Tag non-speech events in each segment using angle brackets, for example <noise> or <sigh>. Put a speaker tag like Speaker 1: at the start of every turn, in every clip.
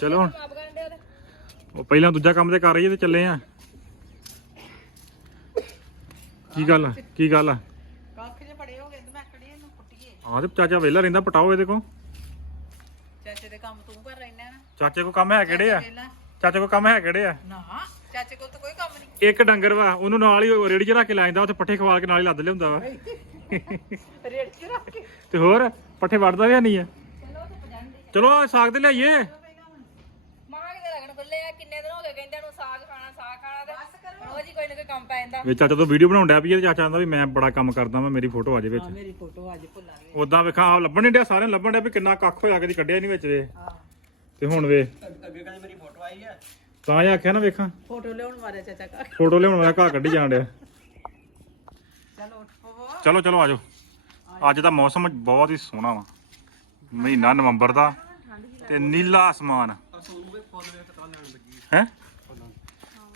Speaker 1: ਚਲੋ ਹੁਣ। ਉਹ ਪਹਿਲਾਂ ਦੂਜਾ ਕੰਮ ਤੇ ਕਰ ਰਹੀ ਤੇ ਚੱਲੇ ਆ। ਕੀ ਗੱਲ ਆ? ਕੀ ਗੱਲ ਆ?
Speaker 2: ਕੱਖ ਜੇ ਬੜੇ ਹੋ ਗਏ ਤੇ ਮੈਂ ਇਹਨੂੰ ਕੁੱਟੀਏ?
Speaker 1: ਹਾਂ ਤੇ ਚਾਚਾ ਵਿਹਲਾ ਰਹਿੰਦਾ ਪਟਾਓ ਇਹਦੇ ਕੋ
Speaker 2: ਚਾਚੇ ਦੇ ਕੰਮ ਤੂੰ ਕਰ ਰਹਿਣਾ ਨਾ।
Speaker 1: ਚਾਚੇ ਕੋ ਕੰਮ ਹੈ ਕਿਹੜੇ ਆ? ਚਾਚੇ ਕੋ ਕੰਮ ਹੈ ਕਿਹੜੇ ਆ?
Speaker 2: ਨਾ ਚਾਚੇ ਕੋਲ ਤਾਂ ਕੋਈ ਕੰਮ ਨਹੀਂ।
Speaker 1: ਇੱਕ ਡੰਗਰ ਵਾ ਉਹਨੂੰ ਨਾਲ ਹੀ ਰੇੜੀ 'ਚ ਰੱਖ ਕੇ ਲੈ ਜਾਂਦਾ ਉੱਥੇ ਪੱਠੇ ਖਵਾ ਕੇ ਨਾਲ ਹੀ ਲੱਦ ਲਿਆਉਂਦਾ ਵਾ।
Speaker 2: ਰੇੜ ਚ ਰੱਖ ਕੇ।
Speaker 1: ਤੇ ਹੋਰ ਪੱਠੇ ਵੜਦਾ ਵੀ ਨਹੀਂ ਆ? ਚਲੋ ਸਾਗ ਤੇ ਲਿਆਈਏ
Speaker 3: ਮਾਂ ਕਿਤੇ ਲੱਗਣ ਖੁੱਲੇ ਆ ਕਿੰਨੇ ਦਿਨ ਹੋ ਗਏ ਕਹਿੰਦੇ ਨੂੰ ਸਾਗ ਖਾਣਾ ਸਾਗ ਖਾਣਾ ਤੇ ਰੋਜ਼ ਹੀ ਕੋਈ ਨਾ ਕੋਈ ਕੰਮ ਪੈ ਜਾਂਦਾ।
Speaker 1: ਵੀ ਚਾਚਾ ਤੋਂ ਵੀਡੀਓ ਬਣਾਉਣ ਡਿਆ ਵੀ ਇਹ ਚਾਚਾ ਕਹਿੰਦਾ ਵੀ ਮੈਂ ਬੜਾ ਕੰਮ ਕਰਦਾ ਮੈਂ ਮੇਰੀ ਫੋਟੋ ਆ ਜੇ ਵਿੱਚ।
Speaker 2: ਮੇਰੀ ਫੋਟੋ ਅੱਜ ਭੁੱਲਾਂਗੇ
Speaker 1: ਉਦਾਂ ਵੇਖਾਂ ਆਹ ਲੱਭਣ ਨਹੀਂ ਡਿਆ ਸਾਰਿਆਂ ਨੂੰ ਲੱਭਣ ਡਿਆ ਵੀ ਕਿੰਨਾ ਕੱਖ ਹੋਇਆ ਕਦੀ ਕੱਢਿਆ ਨਹੀਂ ਵਿੱਚ ਵੇ ਤੇ ਹੁਣ ਵੇ
Speaker 4: ਅੱਗੇ ਕਦੇ ਮੇਰੀ ਫੋਟੋ ਆਈ ਆ।
Speaker 1: ਤਾਂ ਇਹ ਆਖਿਆ ਨਾ ਵੇਖਾਂ।
Speaker 2: ਫੋਟੋ ਲਿਆਉਣ ਮਾਰਿਆ ਚਾਚਾ ਕਾ
Speaker 1: ਫੋਟੋ ਲਿਆਉਣ ਵਾਲਾ ਘਾ ਕੱਢੀ ਜਾਣ ਡਿਆ।
Speaker 2: ਚਲੋ ਉੱਠ। ਪਵੋ
Speaker 1: ਚਲੋ ਚਲੋ ਆਜੋ ਅੱਜ ਦਾ ਮੌਸਮ ਬਹੁਤ ਹੀ ਸੋਹਣਾ ਵਾ। ਮਹੀਨਾ ਨਵੰਬਰ ਦਾ ਤੇ ਨੀਲਾ ਅਸਮਾਨ ਹੈ?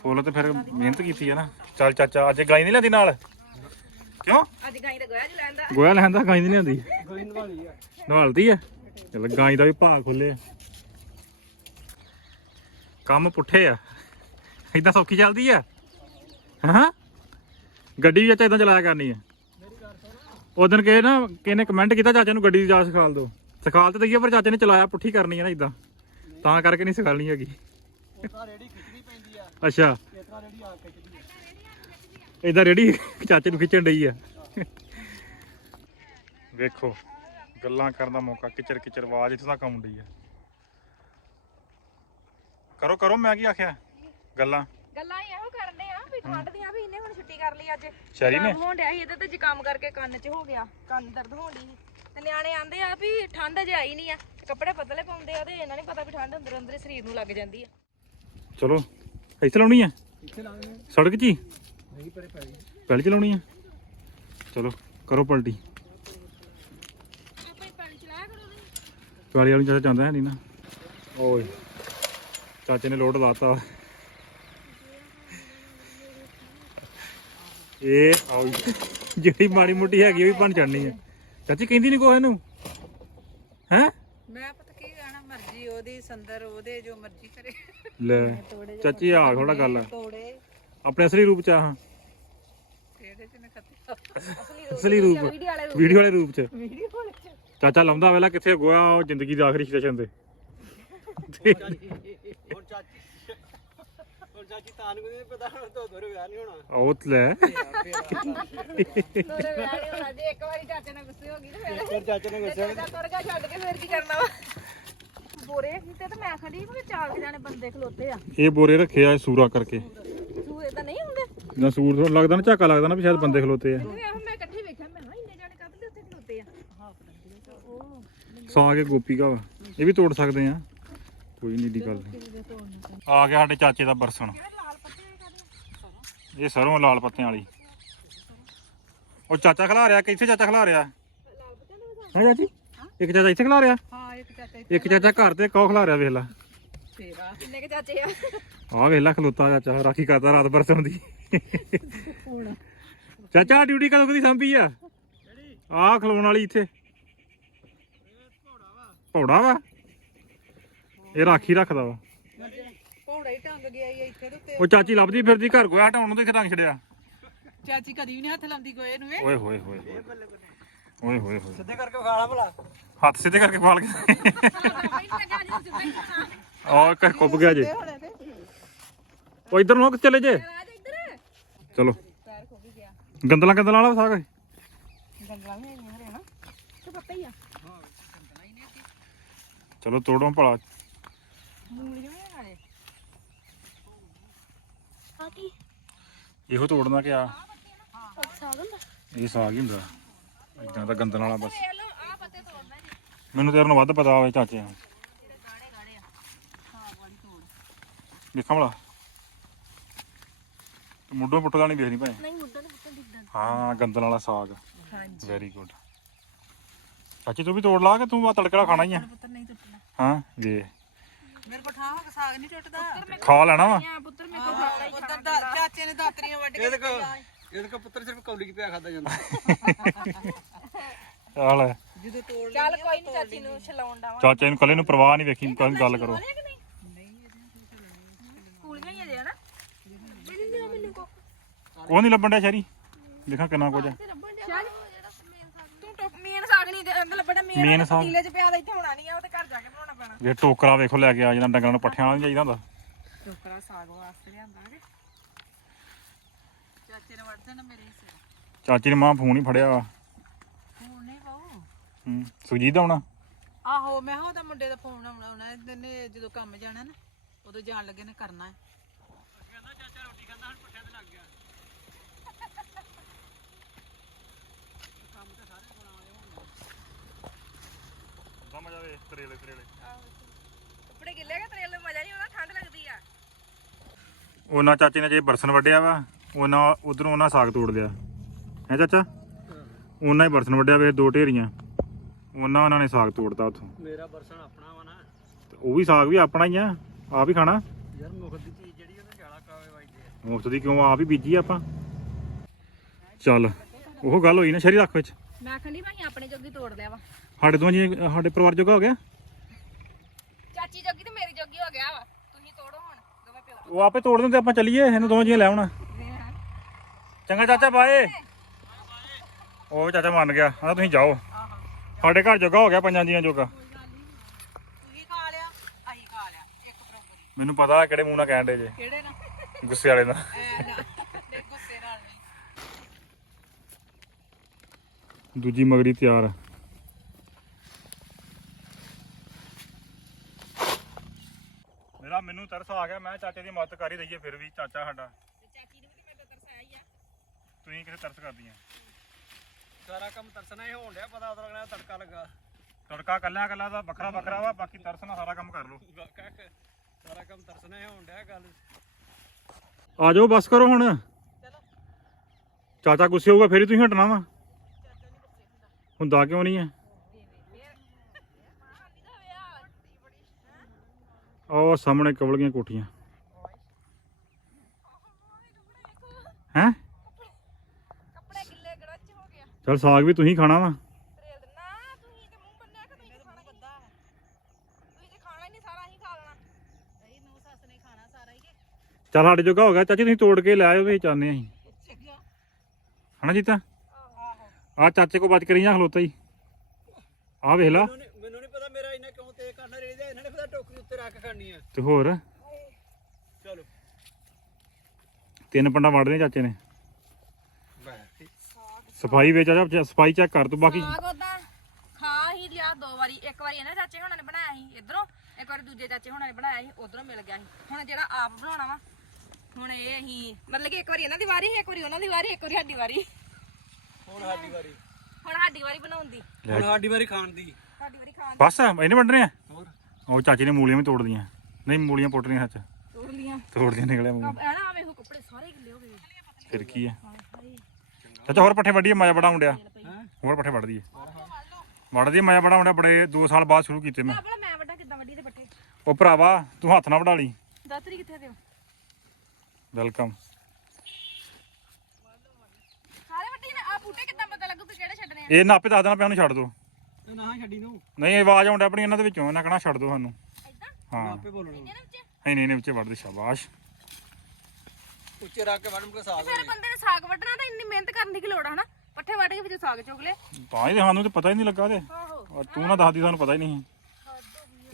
Speaker 1: ਫੁੱਲ ਤੇ ਫਿਰ ਮਿਹਨਤ ਕੀਤੀ ਹੈ ਨਾ। ਚੱਲ ਚਾਚਾ ਅੱਜ ਗਾਈ ਨਹੀਂ ਲੈਂਦੀ ਨਾਲ? ਕਿਉਂ?
Speaker 3: ਅੱਜ ਗਾਈ ਦਾ ਗੋਇਆ ਚ ਲੈਂਦਾ
Speaker 1: ਗੋਇਆ ਲੈਂਦਾ ਗਾਈ ਨਹੀਂ ਲੈਂਦੀ
Speaker 4: ਗੋਇੰਦ ਵਾਲੀ ਆ।
Speaker 1: ਨਵਾਲਦੀ ਆ? ਚਲ ਗਾਈ ਦਾ ਵੀ ਭਾਅ ਖੁੱਲੇ ਕੰਮ ਪੁੱਠੇ ਆ। ਇਦਾਂ ਸੌਖੀ ਚੱਲਦੀ ਆ? ਹਾਂ? ਗੱਡੀ ਵੀ ਚਾਚਾ ਇਦਾਂ ਚਲਾਇਆ ਕਰਨੀ ਆ। ਉਹ ਦਿਨ ਕਹੇ ਨਾ ਕਿਹਨੇ ਕਮੈਂਟ ਕੀਤਾ ਚਾਚੇ ਨੂੰ ਗੱਡੀ ਦੀ ਜਾ ਸਿਖਾਲ ਦੋ। ਸਿਖਾਲ ਤੇ ਦਈਏ ਪਰ ਚਾਚੇ ਨੇ ਚਲਾਇਆ ਪੁੱਠੀ ਕਰਨੀ ਆ ਨਾ ਇਦਾਂ ਤਾਂ ਕਰਕੇ ਨਹੀਂ ਸਿਖਾਲਣੀ ਹੈਗੀ। ਅੱਛਾ।
Speaker 4: ਤਰ੍ਹਾਂ ਰੇੜੀ ਆ ਖਿੱਚਦੀ ਆ
Speaker 1: ਇਦਾਂ ਰੇੜੀ ਚਾਚੇ ਨੂੰ ਖਿੱਚਣ ਡਈ ਆ। ਵੇਖੋ ਗੱਲਾਂ ਕਰਨ ਦਾ ਮੌਕਾ ਕਿਚਰ ਕਿਚਰ ਆਵਾਜ਼ ਇੱਥੋਂ ਤੱਕ ਆਉਣ ਡਈ ਆ। ਕਰੋ ਕਰੋ ਮੈਂ ਕੀ ਆਖਿਆ? ਗੱਲਾਂ।
Speaker 3: ਗੱਲਾਂ ਹੀ ਇਹੋ ਕਰਦੇ ਆ ਵੀ ਠੰਡ ਦੀਆਂ ਵੀ ਇਹਨੇ ਹੁਣ ਛੁੱਟੀ ਕਰ ਲਈ ਅੱਜ।
Speaker 1: ਸ਼ੈਰੀ ਨੇ?
Speaker 3: ਹੋਣ ਡਿਆ ਸੀ ਇਹਦੇ ਤੇ ਜ਼ੁਕਾਮ ਕਰਕੇ ਕੰਨ 'ਚ ਹੋ ਗਿਆ ਕੰਨ ਦਰਦ ਹੋਣ ਡਈ ਸੀ। ਤੇ ਨਿਆਣੇ ਆਂਦੇ ਆ ਵੀ ਠੰਡ ਅਜੇ ਆਈ ਨਹੀਂ ਆ ਕੱਪੜੇ ਪਤਲੇ ਪਾਉਂਦੇ ਆ ਤੇ ਇਹਨਾਂ ਨਹੀਂ ਪਤਾ ਵੀ ਠੰਡ ਅੰਦਰ ਅੰਦਰ ਸਰੀਰ ਨੂੰ ਲੱਗ ਜਾਂਦੀ ਆ।
Speaker 1: ਚਲੋ ਇੱਥੇ ਲਾਉਣੀ ਆ?
Speaker 4: ਇੱਥੇ
Speaker 1: ਸੜਕ 'ਚ ਹੀ
Speaker 4: ਨਹੀਂ ਪਰੇ ਪੈ ਗਈ।
Speaker 1: ਪਹਿਲੀ ਚ ਲਾਉਣੀ ਆ? ਚਲੋ ਕਰੋ ਪਲਟੀ।
Speaker 3: ਆਪਾਂ ਚਲਾਇਆ ਕਰੋ
Speaker 1: ਵਾਲੀ ਚਾਚਾ ਜਾਂਦਾ ਹੈ ਨਹੀਂ ਨਾ। ਓਏ। ਚਾਚੇ ਨੇ ਲੋਡ ਲਾਤਾ। ਇਹ ਜੀ। ਜਿਹੜੀ ਮਾੜੀ ਮੁੱਟੀ ਹੈਗੀ ਉਹ ਵੀ ਬਣ ਚੜਨੀ ਹੈ ਚਾਚੀ ਕਹਿੰਦੀ ਨਹੀਂ ਕੋਈ ਇਹਨੂੰ। ਹੈ?
Speaker 2: ਮੈਂ ਪਤਾ ਕੀ ਕਹਿਣਾ ਮਰਜ਼ੀ ਉਹਦੀ ਸੰਦਰ ਉਹਦੇ ਜੋ ਮਰਜ਼ੀ ਕਰੇ।
Speaker 1: ਲੈ ਚਾਚੀ ਆ ਥੋੜਾ ਗੱਲ।
Speaker 2: ਤੋੜੇ।
Speaker 1: ਆਪਣੇ ਅਸਲੀ ਰੂਪ ਚ ਆ
Speaker 2: ਕਿਹੜੇ ਚ ਨੇ ਖੱਤੇ
Speaker 1: ਅਸਲੀ ਰੂਪ
Speaker 3: ਵੀਡੀਓ ਵਾਲੇ
Speaker 1: ਰੂਪ ਚ।
Speaker 2: ਵੀਡੀਓ ਵਾਲੇ
Speaker 1: ਚਾਚਾ ਲਾਉਂਦਾ ਵੇਲਾ ਕਿੱਥੇ ਗੋਇਆ ਉਹ ਜ਼ਿੰਦਗੀ ਦੇ ਆਖਰੀ ਸਟੇਸ਼ਨ ਤੇ।
Speaker 4: ਹੁਣ ਚਾਚੀ ਹੁਣ ਚਾਚੀ। ਤਾਂ ਨੂੰ ਨਹੀਂ ਪਤਾ ਹੁਣ ਤੋਂ ਦੋਰੇ ਵਿਆਹ ਨਹੀਂ ਹੋਣਾ।
Speaker 1: ਉਹ ਤੇ ਲੈ।
Speaker 3: ਤੋਰੇ ਵਿਆਹ ਹੋਣਾ ਜੇ ਇੱਕ ਵਾਰੀ ਚਾਚੇ ਨਾਲ ਗੁੱਸੇ ਹੋ ਗਈ ਤੇ ਫਿਰ
Speaker 4: ਚਾਚੇ ਨੇ ਗੁੱਸੇ
Speaker 3: ਚਾਚਾ ਤੁਰ ਗਿਆ ਛੱਡ ਕੇ ਫਿਰ ਕੀ ਕਰਨਾ ਵਾ? ਬੋਰੇ ਕੀਤੇ ਤੇ ਮੈਂ ਖੜੀ ਵੀ ਚਾਰ ਕੁ ਜਾਣੇ ਬੰਦੇ ਖਲੋਤੇ ਆ।
Speaker 1: ਇਹ ਬੋਰੇ ਰੱਖੇ ਆ ਸੂਰਾ ਕਰਕੇ।
Speaker 3: ਤੂੰ ਇਦਾਂ ਨਹੀਂ ਹੁੰਦੇ?
Speaker 1: ਨਾ ਸੂਰ ਤੋਂ ਲੱਗਦਾ ਨਾ ਝਾਕਾ ਲੱਗਦਾ ਨਾ ਵੀ ਸ਼ਾਇਦ ਬੰਦੇ ਖਲੋਤੇ ਆ।
Speaker 3: ਵੀ ਆਹ ਮੈਂ ਇਕੱਠੇ ਵੇਖਿਆ ਮੈਂ ਹਾਂ ਇੰਨੇ ਜਾਣੇ ਕਾਹਦੇ ਉੱਥੇ ਖਲੋਤੇ ਆ?
Speaker 1: ਸਾਗ ਇਹ ਗੋਪੀ ਵਾ ਇਹ ਵੀ ਤੋੜ ਸਕਦੇ ਆ। ਕੋਈ ਨਹੀਂ ਦੀ ਗੱਲ ਆ ਗਿਆ ਸਾਡੇ ਚਾਚੇ ਦਾ ਬਰਸਣ। ਇਹ ਸਰੋਂ ਲਾਲ ਪੱਤਿਆਂ ਵਾਲੀ। ਉਹ ਚਾਚਾ ਖਲਾ ਰਿਹਾ ਕਿੱਥੇ ਚਾਚਾ ਖਲਾ ਰਿਹਾ? ਹੈ ਚਾਚੀ? ਇੱਕ ਚਾਚਾ ਇੱਥੇ ਖਲਾ ਰਿਹਾ?
Speaker 2: ਹਾਂ। ਇੱਕ ਚਾਚਾ
Speaker 1: ਇੱਕ ਚਾਚਾ ਘਰ ਤੇ ਕੌ ਖਲਾ ਰਿਹਾ ਵੇਖ ਲੈ।
Speaker 2: ਤੇਰਾ
Speaker 3: ਕਿੰਨੇ ਕੇ ਚਾਚੇ ਆ?
Speaker 1: ਆ ਵੇਖ ਲੈ ਖਲੋਤਾ ਚਾਚਾ ਰਾਖੀ ਕਰਦਾ ਰਾਤ ਬਰਸਣ ਦੀ ਚਾਚਾ ਡਿਊਟੀ ਕਦੋਂ ਕਦੀ ਸੰਭੀ ਆ? ਆ ਖਲੋਣ ਵਾਲੀ ਇੱਥੇ। ਪੌੜਾ ਵਾ। ਇਹ ਰਾਖੀ ਰੱਖਦਾ ਵਾ।
Speaker 2: ਪੌੜਾ ਹੀ ਟੰਗ ਗਿਆ ਈ ਇੱਥੇ ਤੇ ਉੱਤੇ।
Speaker 1: ਉਹ ਚਾਚੀ ਲੱਭਦੀ ਫਿਰਦੀ ਘਰ ਗੋਇਆ ਹਟਾਉਣ ਨੂੰ ਤੇ ਰੰਗ ਛੜਿਆ
Speaker 2: ਚਾਚੀ ਕਦੀ ਵੀ ਨਹੀਂ ਹੱਥ ਲਾਉਂਦੀ ਗੋਏ ਨੂੰ
Speaker 1: ਓਏ ਹੋਏ ਹੋਏ ਹੋਏ। ਓਏ ਹੋਏ ਹੋਏ।
Speaker 4: ਸਿੱਧੇ ਕਰਕੇ ਖਾਣਾ ਭਲਾ।
Speaker 1: ਹੱਥ ਸਿੱਧੇ ਕਰਕੇ ਪਾਲ ਕੇ। ਆ ਕਰ ਕੁੱਪ ਗਿਆ ਜੇ। ਉਹ ਇਧਰ ਨੂੰ ਚਲੇ ਜੇ। ਚਲੋ। ਗੰਦਲਾ ਗੰਦਲਾ ਵਾਲਾ ਸਾਗ
Speaker 3: ਵਿੱਚ ਨਹੀਂ ਹਰੇ ਨਾ ਤੇ ਪਤਾ ਹੀ ਆ
Speaker 1: ਚਲੋ ਤੋੜੋ ਭਲਾ ਇਹੋ ਤੋੜਨਾ ਕਿ ਆ
Speaker 3: ਸਾਗ ਹੁੰਦਾ
Speaker 1: ਇਹ ਸਾਗ ਹੀ ਹੁੰਦਾ। ਇਦਾਂ ਦਾ ਗੰਦਲ ਵਾਲਾ ਬਸ।
Speaker 3: ਜੀ
Speaker 1: ਮੈਨੂੰ ਤੇਰੇ ਨੂੰ ਵੱਧ ਪਤਾ ਹੋਵੇ ਚਾਚੇ ਨੂੰ। ਦੇਖਾਂ ਭਲਾ। ਤੂੰ ਮੁੱਢੋਂ ਪੁੱਟਦਾ ਨਹੀਂ ਵੇਖਣੀ ਭਾਈ।
Speaker 3: ਨਹੀਂ ਮੁੱਢਾ ਨਹੀਂ ਪੁੱਟਣ ਦਿੰਦਾ
Speaker 1: ਹਾਂ ਗੰਦਲ ਵਾਲਾ ਸਾਗ।
Speaker 2: ਹਾਂਜੀ।
Speaker 1: ਵੈਰੀ ਗੁੱਡ ਚਾਚੀ ਤੂੰ ਵੀ ਤੋੜ ਲਾ ਕਿ ਤੂੰ ਆ ਤੜਕੜਾ ਖਾਣਾ ਹੀ ਆ।
Speaker 2: ਪੁੱਤਰ ਨਹੀਂ ਟੁੱਟਣਾ
Speaker 1: ਹਾਂ ਵੇ
Speaker 2: ਮੇਰੇ ਕੋਲ ਠਾਹ ਹੋ ਕੇ ਸਾਗ ਨਹੀਂ ਟੁੱਟਦਾ
Speaker 1: ਖਾ ਲੈਣਾ ਵਾ।
Speaker 3: ਪੁੱਤਰ ਮੇਰੇ ਕੋਲ ਖਾਣਾ ਹੀ
Speaker 2: ਉਦੋਂ ਦਾ ਚਾਚੇ ਨੇ ਦਾਤਰੀਆਂ ਵੱਢ ਕੇ
Speaker 4: ਇਹਦੇ ਕੋ ਪੁੱਤਰ ਸਿਰਫ ਕੌਲੀ ਚ ਪਿਆ ਖਾਦਾ ਜਾਂਦਾ।
Speaker 1: ਚੱਲ।
Speaker 2: ਜਦੋਂ ਤੋੜ
Speaker 3: ਲਈ ਕੋਈ ਨਹੀਂ ਚਾਚੀ ਨੂੰ ਛਲਾਉਣ ਡਾਵਾਂ
Speaker 1: ਚਾਚੇ ਨੂੰ ਕੱਲੇ ਨੂੰ ਪਰਵਾਹ ਨਹੀਂ ਵੇਖੀ ਕੋਈ ਗੱਲ ਕਰੋ।
Speaker 3: ਕੋਈ ਨਹੀਂ?
Speaker 1: ਲੱਭਣ ਡਿਆ ਸ਼ਰੀ ਦੇਖਾਂ ਕਿੰਨਾ ਕੁਝ
Speaker 3: ਮੇਨ ਸਾਗ। ਕੀਲੇ ਚ ਪਿਆ ਇੱਥੇ ਹੋਣਾ ਨਹੀਂ ਆ ਉਹ ਤੇ ਘਰ ਜਾ ਕੇ ਬਣਾਉਣਾ ਪੈਣਾ।
Speaker 1: ਜੇ ਟੋਕਰਾ ਵੇਖੋ ਲੈ ਕੇ ਆ ਜਿਹੜਾ ਡੰਗਰਾਂ ਨੂੰ ਪੱਠਿਆਂ ਵਾਲਾ ਨਹੀਂ ਚਾਹੀਦਾ ਹੁੰਦਾ।
Speaker 3: ਟੋਕਰਾ ਸਾਗ ਵਾਸਤੇ
Speaker 2: ਚਾਚੇ ਨੇ ਮੇਰੇ
Speaker 1: ਚਾਚੀ ਮਾਂ ਫੋਨ ਹੀ ਫੜਿਆ ਵਾ।
Speaker 2: ਹੁਣ ਨਹੀਂ ਪਾਉ।
Speaker 1: ਹੂੰ ਸੁਜੀਤ ਦਾ ਆਉਣਾ?
Speaker 2: ਆਹੋ ਮੈਂ ਹਾਂ ਉਹਦਾ ਮੁੰਡੇ ਦਾ ਫੋਨ ਆਉਣਾ ਆਉਣਾ। ਇਹਨੇ ਜਦੋਂ ਕੰਮ ਜਾਣਾ ਨਾ ਉਦੋਂ ਜਾਣ ਲੱਗੇ ਨੇ ਕਰਨਾ ਹੈ।
Speaker 1: ਸਮਝ ਆਵੇ ਤਰੇਲੇ ਤਰੇਲੇ
Speaker 3: ਕੱਪੜੇ ਗਿੱਲੇ ਕਿ ਤੇਰੇ ਲਈ ਮਜ਼ਾ ਨਹੀਂ ਆਉਂਦਾ ਠੰਡ ਲੱਗਦੀ ਆ।
Speaker 1: ਉਹਨਾਂ ਚਾਚੇ ਨੇ ਜੇ ਬਰਸਨ ਵੱਢਿਆ ਵਾ ਉਹਨਾਂ ਉਧਰੋਂ ਉਹਨਾਂ ਸਾਗ ਤੋੜ ਲਿਆ। ਹੈ ਚਾਚਾ? ਉਹਨਾਂ ਹੀ ਬਰਸਨ ਵੱਢਿਆ ਵੇ ਦੋ ਢੇਰੀਆਂ। ਉਹਨਾਂ ਉਹਨਾਂ ਨੇ ਸਾਗ ਤੋੜਤਾ ਉੱਥੋਂ।
Speaker 4: ਮੇਰਾ ਬਰਸਨ ਆਪਣਾ ਵਾ ਨਾ।
Speaker 1: ਤੇ ਉਹ ਵੀ ਸਾਗ ਵੀ ਆਪਣਾ ਹੀ ਆ। ਆਪ ਹੀ ਖਾਣਾ?
Speaker 4: ਯਾਰ ਮੁਖ ਦੀ ਚੀਜ਼ ਜਿਹੜੀ ਉਹਨੇ ਜਾਲਾ ਕਾਵੇ ਵੱਜਦੇ ਆ।
Speaker 1: ਮੁਫਤ ਦੀ ਕਿਉਂ? ਆਪ ਹੀ ਬੀਜੀ ਆ ਆਪਾਂ। ਚੱਲ ਉਹ ਗੱਲ ਹੋਈ ਨਾ ਸ਼ਰੀ ਰੱਖ ਵਿੱਚ।
Speaker 3: ਮੈਂ ਆਖਣੀ ਭਾਈ ਆਪਣੇ ਜੋਗੀ ਤੋੜ ਲਿਆ ਵਾ।
Speaker 1: ਸਾਡੇ ਦੋਵਾਂ ਜੀ ਸਾਡੇ ਪਰਿਵਾਰ ਜੋਗਾ ਹੋ ਗਿਆ?
Speaker 3: ਚਾਚੀ ਜੋਗੀ ਤੇ ਮੇਰੀ ਜੋਗੀ ਹੋ ਗਿਆ ਵਾ। ਤੁਸੀਂ ਤੋੜੋ ਹੁਣ ਦੋਵੇਂ ਪਿਓ।
Speaker 1: ਉਹ ਆਪੇ ਤੋੜ ਦਿੰਦੇ ਆਪਾਂ ਚੱਲੀਏ। ਇਹਨੂੰ ਦੋਵਾਂ ਜੀ ਲੈ ਆਉਣਾ। ਚੰਗਾ ਚਾਚਾ ਬਾਏ। ਉਹ ਚਾਚਾ ਮੰਨ ਗਿਆ। ਆ ਤੁਸੀਂ ਜਾਓ। ਸਾਡੇ ਘਰ ਜੋਗਾ ਹੋ ਗਿਆ ਪੰਜਾਂ ਜੀਆਂ ਜੋਗਾ।
Speaker 2: ਤੁਸੀਂ ਖਾ ਲਿਆ ਅਸੀਂ ਖਾ ਲਿਆ ਇੱਕ ਬਰੋਬਰ ਹੀ।
Speaker 1: ਮੈਨੂੰ ਪਤਾ ਕਿਹੜੇ ਮੂੰਹ ਨਾਲ ਕਹਿਣ ਦੇ ਜੇ।
Speaker 2: ਕਿਹੜੇ ਨਾ
Speaker 1: ਗੁੱਸੇ ਵਾਲੇ ਦਾ
Speaker 2: ਐ ਨਾ ਦੇ ਗੁੱਸੇ ਨਾਲ ਨਹੀਂ।
Speaker 1: ਦੂਜੀ ਮਗਰੀ ਤਿਆਰ। ਆ। ਮੇਰਾ ਮੈਨੂੰ ਤਰਸ ਆ ਗਿਆ ਮੈਂ ਚਾਚੇ ਦੀ ਮਦਦ ਕਰ ਹੀ ਦਈਏ ਫਿਰ ਵੀ ਚਾਚਾ ਸਾਡਾ
Speaker 3: ਚਾਚੀ ਨੂੰ ਵੀ ਤੇ ਮੇਰੇ ਤਰਸ ਆਇਆ ਹੀ ਆ
Speaker 1: ਤੁਸੀਂ ਕਿਸੇ ਤਰਸ ਕਰਦੀਆਂ?
Speaker 4: ਸਾਰਾ ਕੰਮ ਤਰਸਣਾ ਹੀ ਹੋਣ ਡਿਆ ਪਤਾ ਉਦੋਂ ਲੱਗਣਾ ਤੜਕਾ ਲੱਗਾ।
Speaker 1: ਤੜਕਾ ਕੱਲਿਆਂ ਕੱਲਾ ਦਾ ਵੱਖਰਾ ਵੱਖਰਾ ਵਾ ਬਾਕੀ ਤਰਸ ਨਾਲ ਸਾਰਾ ਕੰਮ ਕਰ ਲਓ।
Speaker 4: ਕਿ ਸਾਰਾ ਕੰਮ ਤਰਸਣਾ ਹੀ ਹੋਣ ਡਿਆ ਗੱਲ।
Speaker 1: ਆ ਜਾਓ ਬਸ ਕਰੋ ਹੁਣ। ਚਾਚਾ ਗੁੱਸੇ ਹੋਊਗਾ ਫੇਰ ਹੀ ਤੁਸੀਂ ਹਟਣਾ ਵਾ। ਹੁੰਦਾ ਕਿਉਂ ਨਹੀਂ ਹੈ ਉਹ ਸਾਹਮਣੇ ਕਵਲੀਆਂ ਕੋਠੀਆਂ। ਹੈ
Speaker 3: ਕੱਪੜੇ ਗਿੱਲੇ ਗੜਚ ਹੋ ਗਿਆ
Speaker 1: ਚਲ ਸਾਗ ਵੀ ਤੁਸੀਂ ਖਾਣਾ ਵਾ। ਚੱਲ ਸਾਡੇ ਜੋਗਾ ਹੋ ਗਿਆ। ਚਾਚੀ ਤੁਸੀਂ ਤੋੜ ਕੇ ਲੈ ਆਇਓ ਤੁਸੀਂ ਚਾਹੁੰਦੇ ਅਸੀਂ। ਹਨਾ ਜੀਤਾ?
Speaker 2: ਆਹੋ
Speaker 1: ਆ ਚਾਚੇ ਕੋ ਬਚ ਕਰੀ ਜਾਂ ਖਲੋਤਾ ਹੀ। ਆ ਵੇਖ ਲਾ।
Speaker 4: ਮੈਨੂੰ ਨੀ- ਮੈਨੂੰ ਨਹੀਂ ਪਤਾ ਮੇਰਾ ਇਹਨਾਂ ਕਿਉਂ ਤੇ ਕਰਨਾ। ਰੇੜੀ ਦਾ ਇਹਨਾਂ ਨੇ ਪਤਾ ਟੋਕਰੀ ਉੱਤੇ ਰੱਖ ਖੜਨੀ ਆ।
Speaker 1: ਤੇ ਹੋਰ?
Speaker 4: ਚਲੋ।
Speaker 1: ਤਿੰਨ ਪੰਡਾ ਵੜਦੇ ਚਾਚੇ ਨੇ। ਸਫ਼ਾਈ ਵਿੱਚ ਆ ਜਾ ਸਫ਼ਾਈ ਚੈੱਕ ਕਰ ਤੂੰ ਬਾਕੀ।
Speaker 3: ਸਾਗ ਉਹਦਾ ਖਾ ਹੀ ਲਿਆ ਦੋ ਵਾਰੀ ਇੱਕ ਵਾਰੀ ਇਹਨਾਂ ਚਾਚੇ ਹੋਣਾ ਨੇ ਬਣਾਇਆ ਸੀ ਇਧਰੋਂ ਇੱਕ ਵਾਰੀ ਦੂਜੇ ਚਾਚੇ ਹੋਣਾ ਨੇ ਬਣਾਇਆ ਸੀ ਉਧਰੋਂ ਮਿਲ ਗਿਆ ਸੀ। ਹੁਣ ਜਿਹੜਾ ਆਪ ਬਣਾਉਣਾ ਵਾ ਹੁਣ ਇਹ ਅਸੀਂ ਮਤਲਬ ਕਿ ਇੱਕ ਵਾਰੀ ਇਹਨਾਂ ਦੀ ਵਾਰੀ ਸੀ ਇੱਕ ਵਾਰੀ ਉਹਨਾਂ ਦੀ ਵਾਰੀ ਇੱਕ ਵਾਰੀ ਸਾਡੀ ਵਾਰੀ।
Speaker 4: ਹੁਣ ਸਾਡੀ ਵਾਰੀ।
Speaker 3: ਹੁਣ ਸਾਡੀ ਵਾਰੀ ਬਣਾਉਣ ਦੀ।
Speaker 4: ਹੁਣ ਸਾਡੀ ਵਾਰੀ ਖਾਣ ਦੀ।
Speaker 3: ਸਾਡੀ ਵਾਰੀ ਖਾਣ
Speaker 1: ਬਸ ਇਹਨੇ ਵੰਡਣੇ ਆ?
Speaker 4: ਹੋਰ?
Speaker 1: ਉਹ ਚਾਚੀ ਨੇ ਮੂਲੀਆਂ ਵੀ ਤੋੜਦੀਆਂ ਨਹੀਂ ਮੂਲੀਆਂ ਪੁੱਟਣੀਆਂ ਸੱਚ।
Speaker 3: ਤੋੜ ਲੀਆਂ।
Speaker 1: ਤੋੜਦੀਆਂ ਨਿਕਲਿਆ ਮੂੰਹ
Speaker 3: ਐ ਨਾ ਵੇਖੋ ਕੱਪੜੇ ਸਾਰੇ ਗਿੱਲੇ ਹੋ ਗਏ।
Speaker 1: ਫਿਰ ਕੀ ਆ? ਚਾਚਾ ਹੋਰ ਪੱਠੇ ਵੱਢੀਏ ਮਜ਼ਾ ਬੜਾ ਆਉਂਦਿਆ ਹੋਰ ਪੱਠੇ ਵੱਢ ਦਈਏ। ਵੱਢਦੀ ਮਜ਼ਾ ਬੜਾ ਆਉਂਦਿਆ ਬੜੇ 2 ਸਾਲ ਬਾਅਦ ਸ਼ੁਰੂ ਕੀਤੇ ਮੈਂ।
Speaker 3: ਆਪਣਾ ਮੈਂ ਵੱਡਾ ਕਿੱਦਾਂ ਵੱਡੀ ਦੇ ਪੱਟੇ
Speaker 1: ਉਹ ਭਰਾਵਾ ਤੂੰ ਹੱਥ ਨਾਲ ਵਢਾ ਲਈ।
Speaker 3: ਦਾਤਰੀ ਕਿੱਥੇ ਦਿਓ?
Speaker 1: ਵੈਲਕਮ।
Speaker 3: ਸਾਰੇ ਵੱਡੇ ਨੇ ਆ ਬੂਟੇ ਕਿੱਦਾਂ ਪਤਾ ਲੱਗੂ ਕਿ ਕਿਹੜੇ ਛੱਡਣੇ ਆ?
Speaker 1: ਇਹ ਨਾ ਆਪੇ ਦੱਸ ਦੇਣਾ ਪਿਆ ਉਹਨੂੰ ਛੱਡ ਦੋ।
Speaker 4: ਇਹ ਨਾ ਛੱਡੀ ਨੂੰ।
Speaker 1: ਨਹੀਂ ਆਵਾਜ਼ ਆਉਂਦਾ ਆਪਣੀ ਇਹਨਾਂ ਦੇ ਵਿੱਚੋਂ ਇਹਨਾਂ ਕਹਣਾ ਛੱਡ ਦੋ ਸਾਨੂੰ।
Speaker 3: ਏਦਾਂ?
Speaker 1: ਹਾਂ।
Speaker 4: ਆਪੇ ਬੋਲਣਾ।
Speaker 3: ਇਹਨਾਂ ਵਿੱਚ?
Speaker 1: ਨਹੀਂ ਨਹੀਂ ਇਹਨੇ ਵਿੱਚ ਵੱਢ ਦੇ ਸ਼ਾਬਾਸ਼।
Speaker 4: ਉੱਚੇ ਰੱਖ ਕੇ ਵੜਨ ਕੋ ਸਾਗ
Speaker 3: ਫਿਰ ਬੰਦੇ ਨੇ ਸਾਗ ਵੱਢਣਾ ਤਾਂ ਇੰਨੀ ਮਿਹਨਤ ਕਰਨ ਦੀ ਕੀ ਲੋੜ ਆ ਹਨਾ? ਪੱਠੇ ਵੱਢ ਕੇ ਵਿੱਚ ਸਾਗ ਚੁਗ ਲਏ।
Speaker 1: ਤਾਂ ਹੀ ਤੇ ਸਾਨੂੰ ਤੇ ਪਤਾ ਹੀ ਨਹੀਂ ਲੱਗਾ ਤੇ।
Speaker 3: ਆਹੋ।
Speaker 1: ਔਰ ਤੂੰ ਨਾ ਦੱਸਦੀ ਸਾਨੂੰ ਪਤਾ ਹੀ ਨਹੀਂ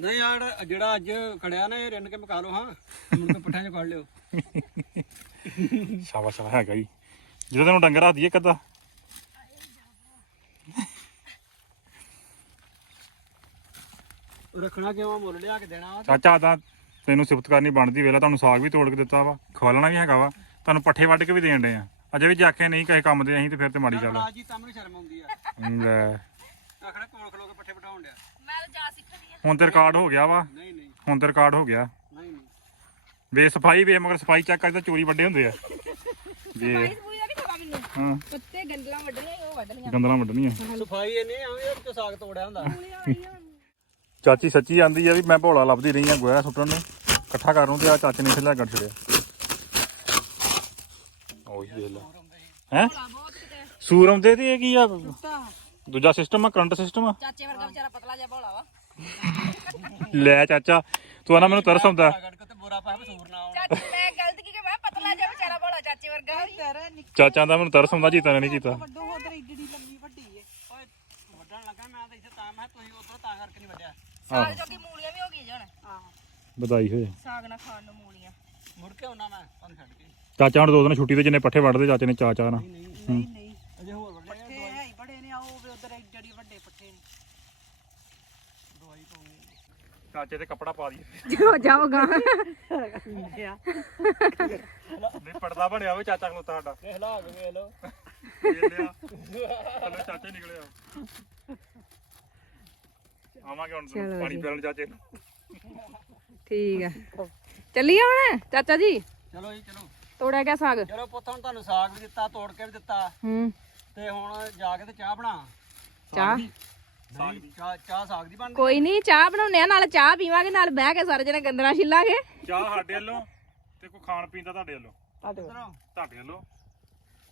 Speaker 4: ਨਹੀਂ ਯਾਰ ਜਿਹੜਾ ਅੱਜ ਖੜਿਆ ਨਾ ਇਹ ਰਿੰਨ ਕੇ ਮਕਾ ਲਓ ਹਾਂ। ਕੇ ਪੱਠਿਆਂ 'ਚ ਕੱਢ ਲਿਓ।
Speaker 1: ਸ਼ਾਬਾਸ਼ ਸ਼ਾਬਾਸ਼ ਹੈਗਾ ਜੀ। ਜਦੋਂ ਤੈਨੂੰ ਡੰਗਰ ਦੀਏ ਕਦਾ
Speaker 4: ਰੱਖਣਾ ਕਿਉਂ? ਮੁੱਲ ਲਿਆ ਕੇ ਦੇਣਾ
Speaker 1: ਚਾਚਾ ਤਾਂ ਤੈਨੂੰ ਸਿਫਤ ਕਰਨੀ ਬਣਦੀ ਵੇਲਾ ਤੁਹਾਨੂੰ ਸਾਗ ਵੀ ਤੋੜ ਕੇ ਦਿੱਤਾ ਵਾ ਖਵਾਲਣਾ ਵੀ ਹੈਗਾ ਵਾ ਤੁਹਾਨੂੰ ਪੱਠੇ ਵੱਢ ਕੇ ਵੀ ਦੇਣ ਡੇ ਆ। ਅਜੇ ਵੀ ਜਾਕੇ ਨਹੀਂ ਕਿਸੇ ਕੰਮ ਦੇ ਅਸੀਂ ਤੇ ਫਿਰ ਤੇ ਮਾੜੀ ਗੱਲ ਆ।
Speaker 4: ਰਾਜੀ ਤਾਂ ਮੈਨੂੰ ਸ਼ਰਮ ਆਉਂਦੀ ਆ।
Speaker 1: ਲੈ।
Speaker 4: ਆਖਣਾ ਕੋਲ ਖਲੋ ਕੇ ਪੱਠੇ ਵਟਾਉਣ ਡਿਆ।
Speaker 3: ਮੈਂ ਤਾਂ ਜਾ ਸਿੱਖਣੀ ਆ।
Speaker 1: ਹੁਣ ਤੇ ਰਿਕਾਰਡ ਹੋ ਗਿਆ ਵਾ।
Speaker 4: ਨਹੀਂ ਨਹੀਂ।
Speaker 1: ਹੁਣ ਤੇ ਰਿਕਾਰਡ ਹੋ ਗਿਆ।
Speaker 4: ਨਹੀਂ ਨਹੀਂ।
Speaker 1: ਵੇ ਸਫ਼ਾਈ ਵੇ ਮਗਰ ਸਫ਼ਾਈ ਚੈੱਕ ਕਰੀ ਤਾਂ ਚੋਰੀ ਵੱਡੇ ਹੁੰਦੇ ਆ। ਵੇ।
Speaker 3: ਇਸ ਬੂਈ ਦਾ ਨਹੀਂ ਪਤਾ ਮੈਨੂੰ
Speaker 1: ਹਾਂ।
Speaker 3: ਪੱਤੇ ਗੰਦਲਾਂ ਵੱਢਣੀਆਂ ਉਹ ਵੱਢ ਲੀਆਂ
Speaker 1: ਗੰਦਲਾਂ ਵੱਢਣੀਆਂ।
Speaker 4: ਸਫ਼ਾਈ ਇਹਨੇ ਆਵੇਂ ਉਹ ਤੋਂ ਸਾਗ ਤੋੜਿਆ ਹੁੰਦਾ।
Speaker 1: ਚਾਚੀ ਸੱਚੀ ਆਂਦੀ ਆ ਵੀ ਮੈਂ ਭੋਲਾ ਲੱਭਦੀ ਰਹੀ ਆ ਗੋਇਆ ਸੁੱਟਣ ਨੂੰ। ਇਕੱਠਾ ਕਰਨ ਨੂੰ ਤੇ ਆ ਚਾਚੇ ਨੇ ਇੱਥੇ ਲੈ ਕੇ ਛੜਿਆ ਉਹੀ ਦੇਖ ਲੈ। ਹੈ? ਸੂਰ ਆਉਂਦੇ ਤੇ ਇਹ ਕੀ ਆ? ਦੂਜਾ ਸਿਸਟਮ ਆ ਕਰੰਟ ਸਿਸਟਮ ਆ?
Speaker 3: ਚਾਚੇ ਵਰਗਾ ਵਿਚਾਰਾ ਪਤਲਾ ਜਿਹਾ ਭੋਲਾ ਵਾ।
Speaker 1: ਲੈ ਚਾਚਾ ਤੂੰ ਆਣਾ ਮੈਨੂੰ ਤਰਸ ਆਉਂਦਾ।
Speaker 3: ਚਾਚੀ ਮੈਂ ਗਲਤ ਕੀ ਕਿ ਮੈਂ ਪਤਲਾ ਪਤਲਾ ਜਿਹਾ ਵਿਚਾਰਾ ਭੋਲਾ ਚਾਚੇ ਵਰਗਾ। ਹੋਈ
Speaker 2: ਤੇਰਾ ਨਿੱਕਾ।
Speaker 1: ਚਾਚਾ ਦਾ ਮੈਨੂੰ ਤਰਸ ਆਉਂਦਾ ਜੀਤਾ ਨੇ ਨਹੀਂ ਕੀਤਾ
Speaker 2: ਵੱਡੋ ਲੰਮੀ ਵੱਡੀ ਏ
Speaker 4: ਓਏ ਵੱਢਣ ਲੱਗਾ ਮੈਂ ਤਾਂ ਇੱਥੇ ਤਾਂ ਮੈਂ ਕਿਹਾ ਤੁਸੀਂ ਉਧਰੋਂ ਤਾਂ ਕਰਕੇ ਨਹੀਂ ਵੱਢਿਆ
Speaker 3: ਸਾਗ ਜੋਗੀ ਮੂਲੀਆਂ ਵੀ ਹੋ ਗਈਆਂ ਜੀ ਹੁਣ।
Speaker 2: ਆਹੋ।
Speaker 1: ਵਧਾਈ ਹੋਏ।
Speaker 3: ਸਾਗ ਨਾਲ ਖਾਣ ਨੂੰ ਮੂਲੀਆਂ।
Speaker 4: ਮੁੜ ਕੇ ਆਉਣਾ ਮੈਂ ਤੁਹਾਨੂੰ ਛੱਡ ਕੇ।
Speaker 1: ਚਾਚਾ ਹੁਣ ਦੋ ਦਿਨ ਛੁੱਟੀ ਤੇ ਜਿੰਨੇ ਪੱਠੇ ਵੱਢਦੇ ਚਾਚੇ ਨੇ ਚਾਚਾ ਨਾ
Speaker 2: ਨਹੀਂ ਨਹੀਂ
Speaker 4: ਅਜੇ ਹੋਰ ਵੱਢੇ
Speaker 2: ਪੱਠੇ ਹੈ ਹੀ ਬੜੇ ਨੇ ਆਓ ਵੀ ਉਧਰ ਏਡੀ ਵੱਡੇ ਪੱਠੇ ਨੇ।
Speaker 4: ਦਵਾਈ ਪਾਉਣੀ
Speaker 1: ਚਾਚੇ ਤੇ ਕੱਪੜਾ ਪਾ ਦਈਏ।
Speaker 3: ਜਾਓ ਜਾਓਗਾ
Speaker 1: ਨਹੀਂ ਪੜਦਾ ਬਣਿਆ ਵੇ ਚਾਚਾ ਖਲੋਤਾ ਸਾਡਾ
Speaker 4: ਵੇਖ ਲਾ ਕੇ ਵੇਖ ਲਓ।
Speaker 1: ਵੇਖ ਲਿਆ। ਥੱਲੇ ਚਾਚੇ ਨਿਕਲਿਆ ਆਵਾਂਗੇ ਹੁਣ ਪਾਣੀ ਪੀਣ ਚਾਚੇ ਨੂੰ।
Speaker 3: ਠੀਕ ਹੈ ਚੱਲੀਏ ਹੁਣ ਚਾਚਾ ਜੀ?
Speaker 4: ਚਲੋ ਜੀ ਚਲੋ।
Speaker 3: ਤੋੜਿਆ ਗਿਆ ਸਾਗ?
Speaker 4: ਚਲੋ ਪੁੱਤ ਹੁਣ ਤੁਹਾਨੂੰ ਸਾਗ ਵੀ ਦਿੱਤਾ ਤੋੜ ਕੇ ਵੀ ਦਿੱਤਾ।
Speaker 3: ਹੂੰ।
Speaker 4: ਤੇ ਹੁਣ ਜਾ ਕੇ ਤੇ ਚਾਹ ਬਣਾ।
Speaker 3: ਚਾਹ?
Speaker 4: ਸਾਗ ਦੀ। ਚਾਹ ਚਾਹ ਸਾਗ ਦੀ ਬਣਦੀ
Speaker 3: ਕੋਈ ਨਹੀਂ ਚਾਹ ਬਣਾਉਨੇ ਆ ਨਾਲ ਚਾਹ ਪੀਵਾਂਗੇ ਨਾਲ ਬਹਿ ਕੇ ਸਾਰੇ ਜਣੇ ਗੰਦਲਾਂ ਛਿੱਲਾਂਗੇ
Speaker 1: ਚਾਹ ਸਾਡੇ ਵੱਲੋਂ ਤੇ ਕੋਈ ਖਾਣ ਪੀਣ ਦਾ ਤੁਹਾਡੇ ਵੱਲੋਂ। ਤੁਹਾਡੇ ਵੱਲੋਂ।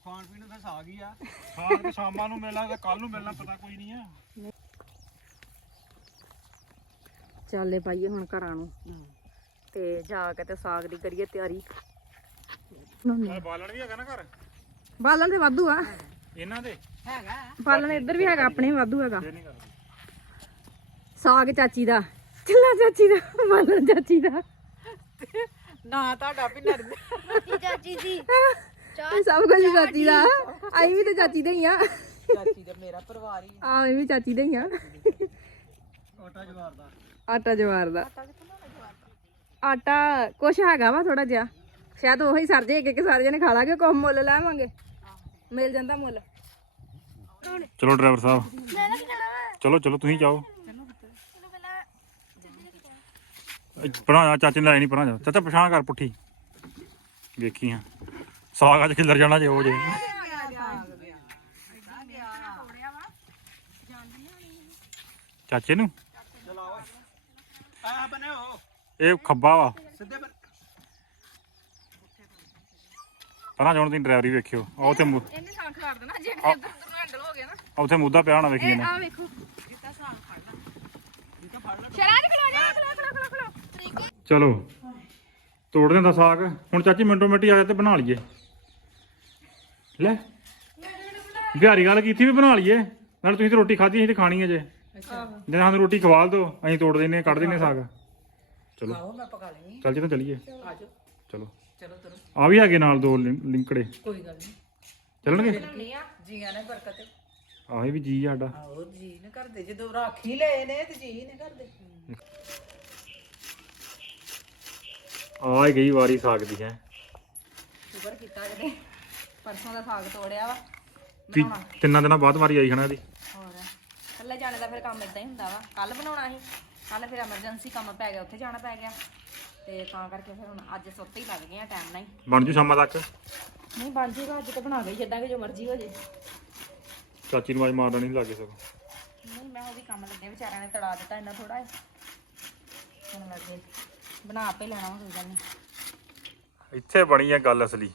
Speaker 4: ਖਾਣ ਪੀਣ ਨੂੰ ਫਿਰ ਸਾਗ ਹੀ ਆ।
Speaker 1: ਖਾਣ ਤੇ ਸ਼ਾਮਾਂ ਨੂੰ ਮਿਲਣਾ ਤੇ ਕੱਲ ਨੂੰ ਮਿਲਣਾ ਪਤਾ ਕੋਈ ਨਹੀਂ ਆ।
Speaker 3: ਚੱਲੇ ਪਾਈਏ ਹੁਣ ਘਰਾਂ ਨੂੰ। ਤੇ ਜਾ ਕੇ ਤੇ ਸਾਗ ਦੀ ਕਰੀਏ ਤਿਆਰੀ।
Speaker 1: ਨਾਲੇ ਬਾਲਣ ਵੀ ਹੈਗਾ ਨਾ ਘਰ?
Speaker 3: ਬਾਲਣ ਤੇ ਵਾਧੂ ਆ।
Speaker 1: ਇਹਨਾਂ ਦੇ?
Speaker 2: ਹੈਗਾ।
Speaker 3: ਬਾਲਣ ਇੱਧਰ ਵੀ ਹੈਗਾ ਆਪਣੇ ਵੀ ਵਾਧੂ ਹੈਗਾ। ਸਾਗ ਚਾਚੀ ਦਾ। ਚੱਲਾ ਚਾਚੀ ਦਾ ਬਾਲਣ ਚਾਚੀ ਦਾ।
Speaker 2: ਨਾ ਤੁਹਾਡਾ ਪਿੰਡਰ
Speaker 3: ਚਾਚੀ ਦੀ ਸਭ ਕੁਝ ਚਾਚੀ। ਦਾ। ਆਈ ਵੀ ਤੇ ਚਾਚੀ ਦੇ ਹੀ ਆ।
Speaker 2: ਚਾਚੀ ਦਾ ਮੇਰਾ ਪਰਿਵਾਰ ਹੀ।
Speaker 3: ਆ ਇਹ ਵੀ ਚਾਚੀ ਦੇ ਹੀ ਆ।
Speaker 4: ਆਟਾ ਜਵਾਰ ਦਾ।
Speaker 3: ਆਟਾ ਜਵਾਰ ਦਾ ਆਟਾ ਕੁਛ ਹੈਗਾ ਵਾ ਥੋੜਾ ਜਿਹਾ। ਸ਼ਾਇਦ ਉਹੀ ਸਰ ਜੇ ਕਿ ਸਾਰੇ ਜਣੇ ਖਾ ਲਾਂਗੇ ਕੁਝ ਮੁੱਲ ਲਾਵਾਂਗੇ। ਮਿਲ ਜਾਂਦਾ ਮੁੱਲ।
Speaker 1: ਚਲੋ ਡਰਾਈਵਰ ਸਾਹਿਬ। ਚਲੋ ਚਲੋ ਤੁਸੀਂ ਜਾਓ। ਪਰਾਂ ਚਾਚੇ ਨੇ ਲੈ ਨਹੀਂ ਪਰਾਂ ਜਾ। ਚਾਚਾ ਪਛਾਣ ਕਰ ਪੁੱਠੀ। ਵੇਖੀ ਹਾਂ। ਸਾਗ ਅੱਜ ਖਿੱਲਰ ਜਾਣਾ ਜੇ ਉਹ ਜੇ। ਚਾਚੇ ਨੂੰ?
Speaker 4: ਆ
Speaker 1: ਇਹ ਖੱਬਾ ਵਾ।
Speaker 4: ਸਿੱਧੇ ਬਨ
Speaker 1: ਪਰਾਂ ਜਾਣ ਦੀ ਡਰਾਈਵਰੀ ਵੇਖਿਓ। ਆ ਉੱਥੇ ਮੁ-
Speaker 3: ਇਹਨੇ ਸਾਗ ਖਿਲਾਰ ਦੇਣਾ ਜੇ ਇੱਧਰ ਉੱਧਰ ਨੂੰ ਹੈਂਡਲ ਹੋ ਗਿਆ ਨਾ।
Speaker 1: ਆ ਉੱਥੇ ਮੁੱਦਾ ਪਿਆ ਹੋਣਾ ਵੇਖੀ ਇਹਨੇ।
Speaker 3: ਆ ਵੇਖੋ। ਸ਼ਰਾਜ ਖਲੋ ਜਾ ਖਲੋ ਖਲੋ ਖਲੋ ਖਲੋ।
Speaker 1: ਚਲੋ। ਤੋੜ ਦਿੰਦਾ ਸਾਗ। ਹੁਣ ਚਾਚੀ ਮਿੰਟੋ ਮਿੰਟੀ ਆ ਜਾ ਤੇ ਬਣਾ ਲਈਏ। ਲੈ। ਬਿਹਾਰੀ ਗੱਲ ਕੀਤੀ ਵੀ ਬਣਾ ਲਈਏ। ਨਾਲ ਤੁਸੀਂ ਤੇ ਰੋਟੀ ਖਾਧੀ ਅਸੀਂ ਤੇ ਖਾਣੀ ਹੈ ਜੇ। ਜੇ ਸਾਨੂੰ ਰੋਟੀ ਖਵਾਲ ਦੋ ਅਸੀਂ ਤੋੜ ਦਿੰਨੇ ਕੱਢ ਦਿੰਨੇ ਸਾਗ। ਚਲੋ।
Speaker 2: ਆਓ ਮੈਂ ਪਕਾ ਲੈਣੀ
Speaker 1: ਚੱਲ ਜੀ ਤਾਂ ਚੱਲੀਏ।
Speaker 2: ਆ ਜਾਓ।
Speaker 1: ਚਲੋ।
Speaker 2: ਚਲੋ ਚਲੋ
Speaker 1: ਆ ਵੀ ਹੈਗੇ ਨਾਲ ਦੋ ਲਿੰ- ਲਿੰਕੜੇ।
Speaker 2: ਕੋਈ ਗੱਲ ਨਹੀਂ।
Speaker 1: ਚੱਲਣਗੇ?
Speaker 3: ਨਹੀਂ ਆ।
Speaker 2: ਜੀਆਂ ਨੇ ਬਰਕਤ।
Speaker 1: ਆਹੇ ਵੀ ਜੀ ਸਾਡਾ।
Speaker 2: ਆਓ ਜੀ ਨੇ ਕਰਦੇ। ਜਦੋਂ ਰਾਖੀ ਲਏ ਨੇ ਤੇ ਜੀ ਨੇ ਕਰਦੇ।
Speaker 1: ਆ ਹੀ ਗਈ ਵਾਰੀ ਸਾਗ ਦੀ ਹੈ।
Speaker 3: ਸ਼ੁਕਰ ਕੀਤਾ ਜਿਹੜੇ ਪਰਸੋਂ ਦਾ ਸਾਗ ਤੋੜਿਆ ਵਾ।
Speaker 1: ਤਿੰਨਾਂ ਦਿਨਾਂ ਬਾਅਦ ਵਾਰੀ ਆਈ ਖਣਾ ਇਹਦੀ।
Speaker 3: ਹੋਰ ਕੱਲੇ ਜਾਣੇ ਦਾ ਫਿਰ ਕੰਮ ਇਦਾਂ ਹੀ ਹੁੰਦਾ ਵਾ। ਕੱਲ ਬਣਾਉਣਾ ਸੀ। ਕੱਲ ਫਿਰ ਐਮਰਜੈਂਸੀ ਕੰਮ ਪੈ ਗਿਆ ਉੱਥੇ ਜਾਣਾ ਪੈ ਗਿਆ। ਤੇ ਤਾਂ ਕਰਕੇ ਫਿਰ ਹੁਣ ਅੱਜ ਸੁੱਤੇ ਹੀ ਲੱਗ ਗਏ ਆ ਟਾਈਮ ਨਾਲ ਹੀ।
Speaker 1: ਬਣ ਜੂ ਸ਼ਾਮਾਂ ਤੱਕ?
Speaker 3: ਨਹੀਂ ਬਣ ਜੂਗਾ ਅੱਜ ਤਾਂ ਬਣਾ ਗਈ ਛੱਡਾਂਗੇ ਜੋ ਮਰਜ਼ੀ ਹੋ ਜੇ।
Speaker 1: ਚਾਚੀ ਨੂੰ ਅੱਜ ਮਾਰਨਾ ਨਹੀਂ ਲੱਗੇ ਸਗੋਂ।
Speaker 3: ਨਹੀਂ ਮੈਂ ਉਹਦੀ ਕੰਮ ਲੱਗੇ ਵਿਚਾਰਿਆਂ ਨੇ ਤੜਾ ਦਿੱਤਾ ਇੰਨਾ ਥੋੜਾ ਹੁਣ ਲੱਗੇ। ਬਣਾ ਆਪੇ ਲੈਣਾ ਕੋਈ ਗੱਲ ਨਹੀਂ
Speaker 1: ਇੱਥੇ ਬਣੀ ਹੈ ਗੱਲ ਅਸਲੀ।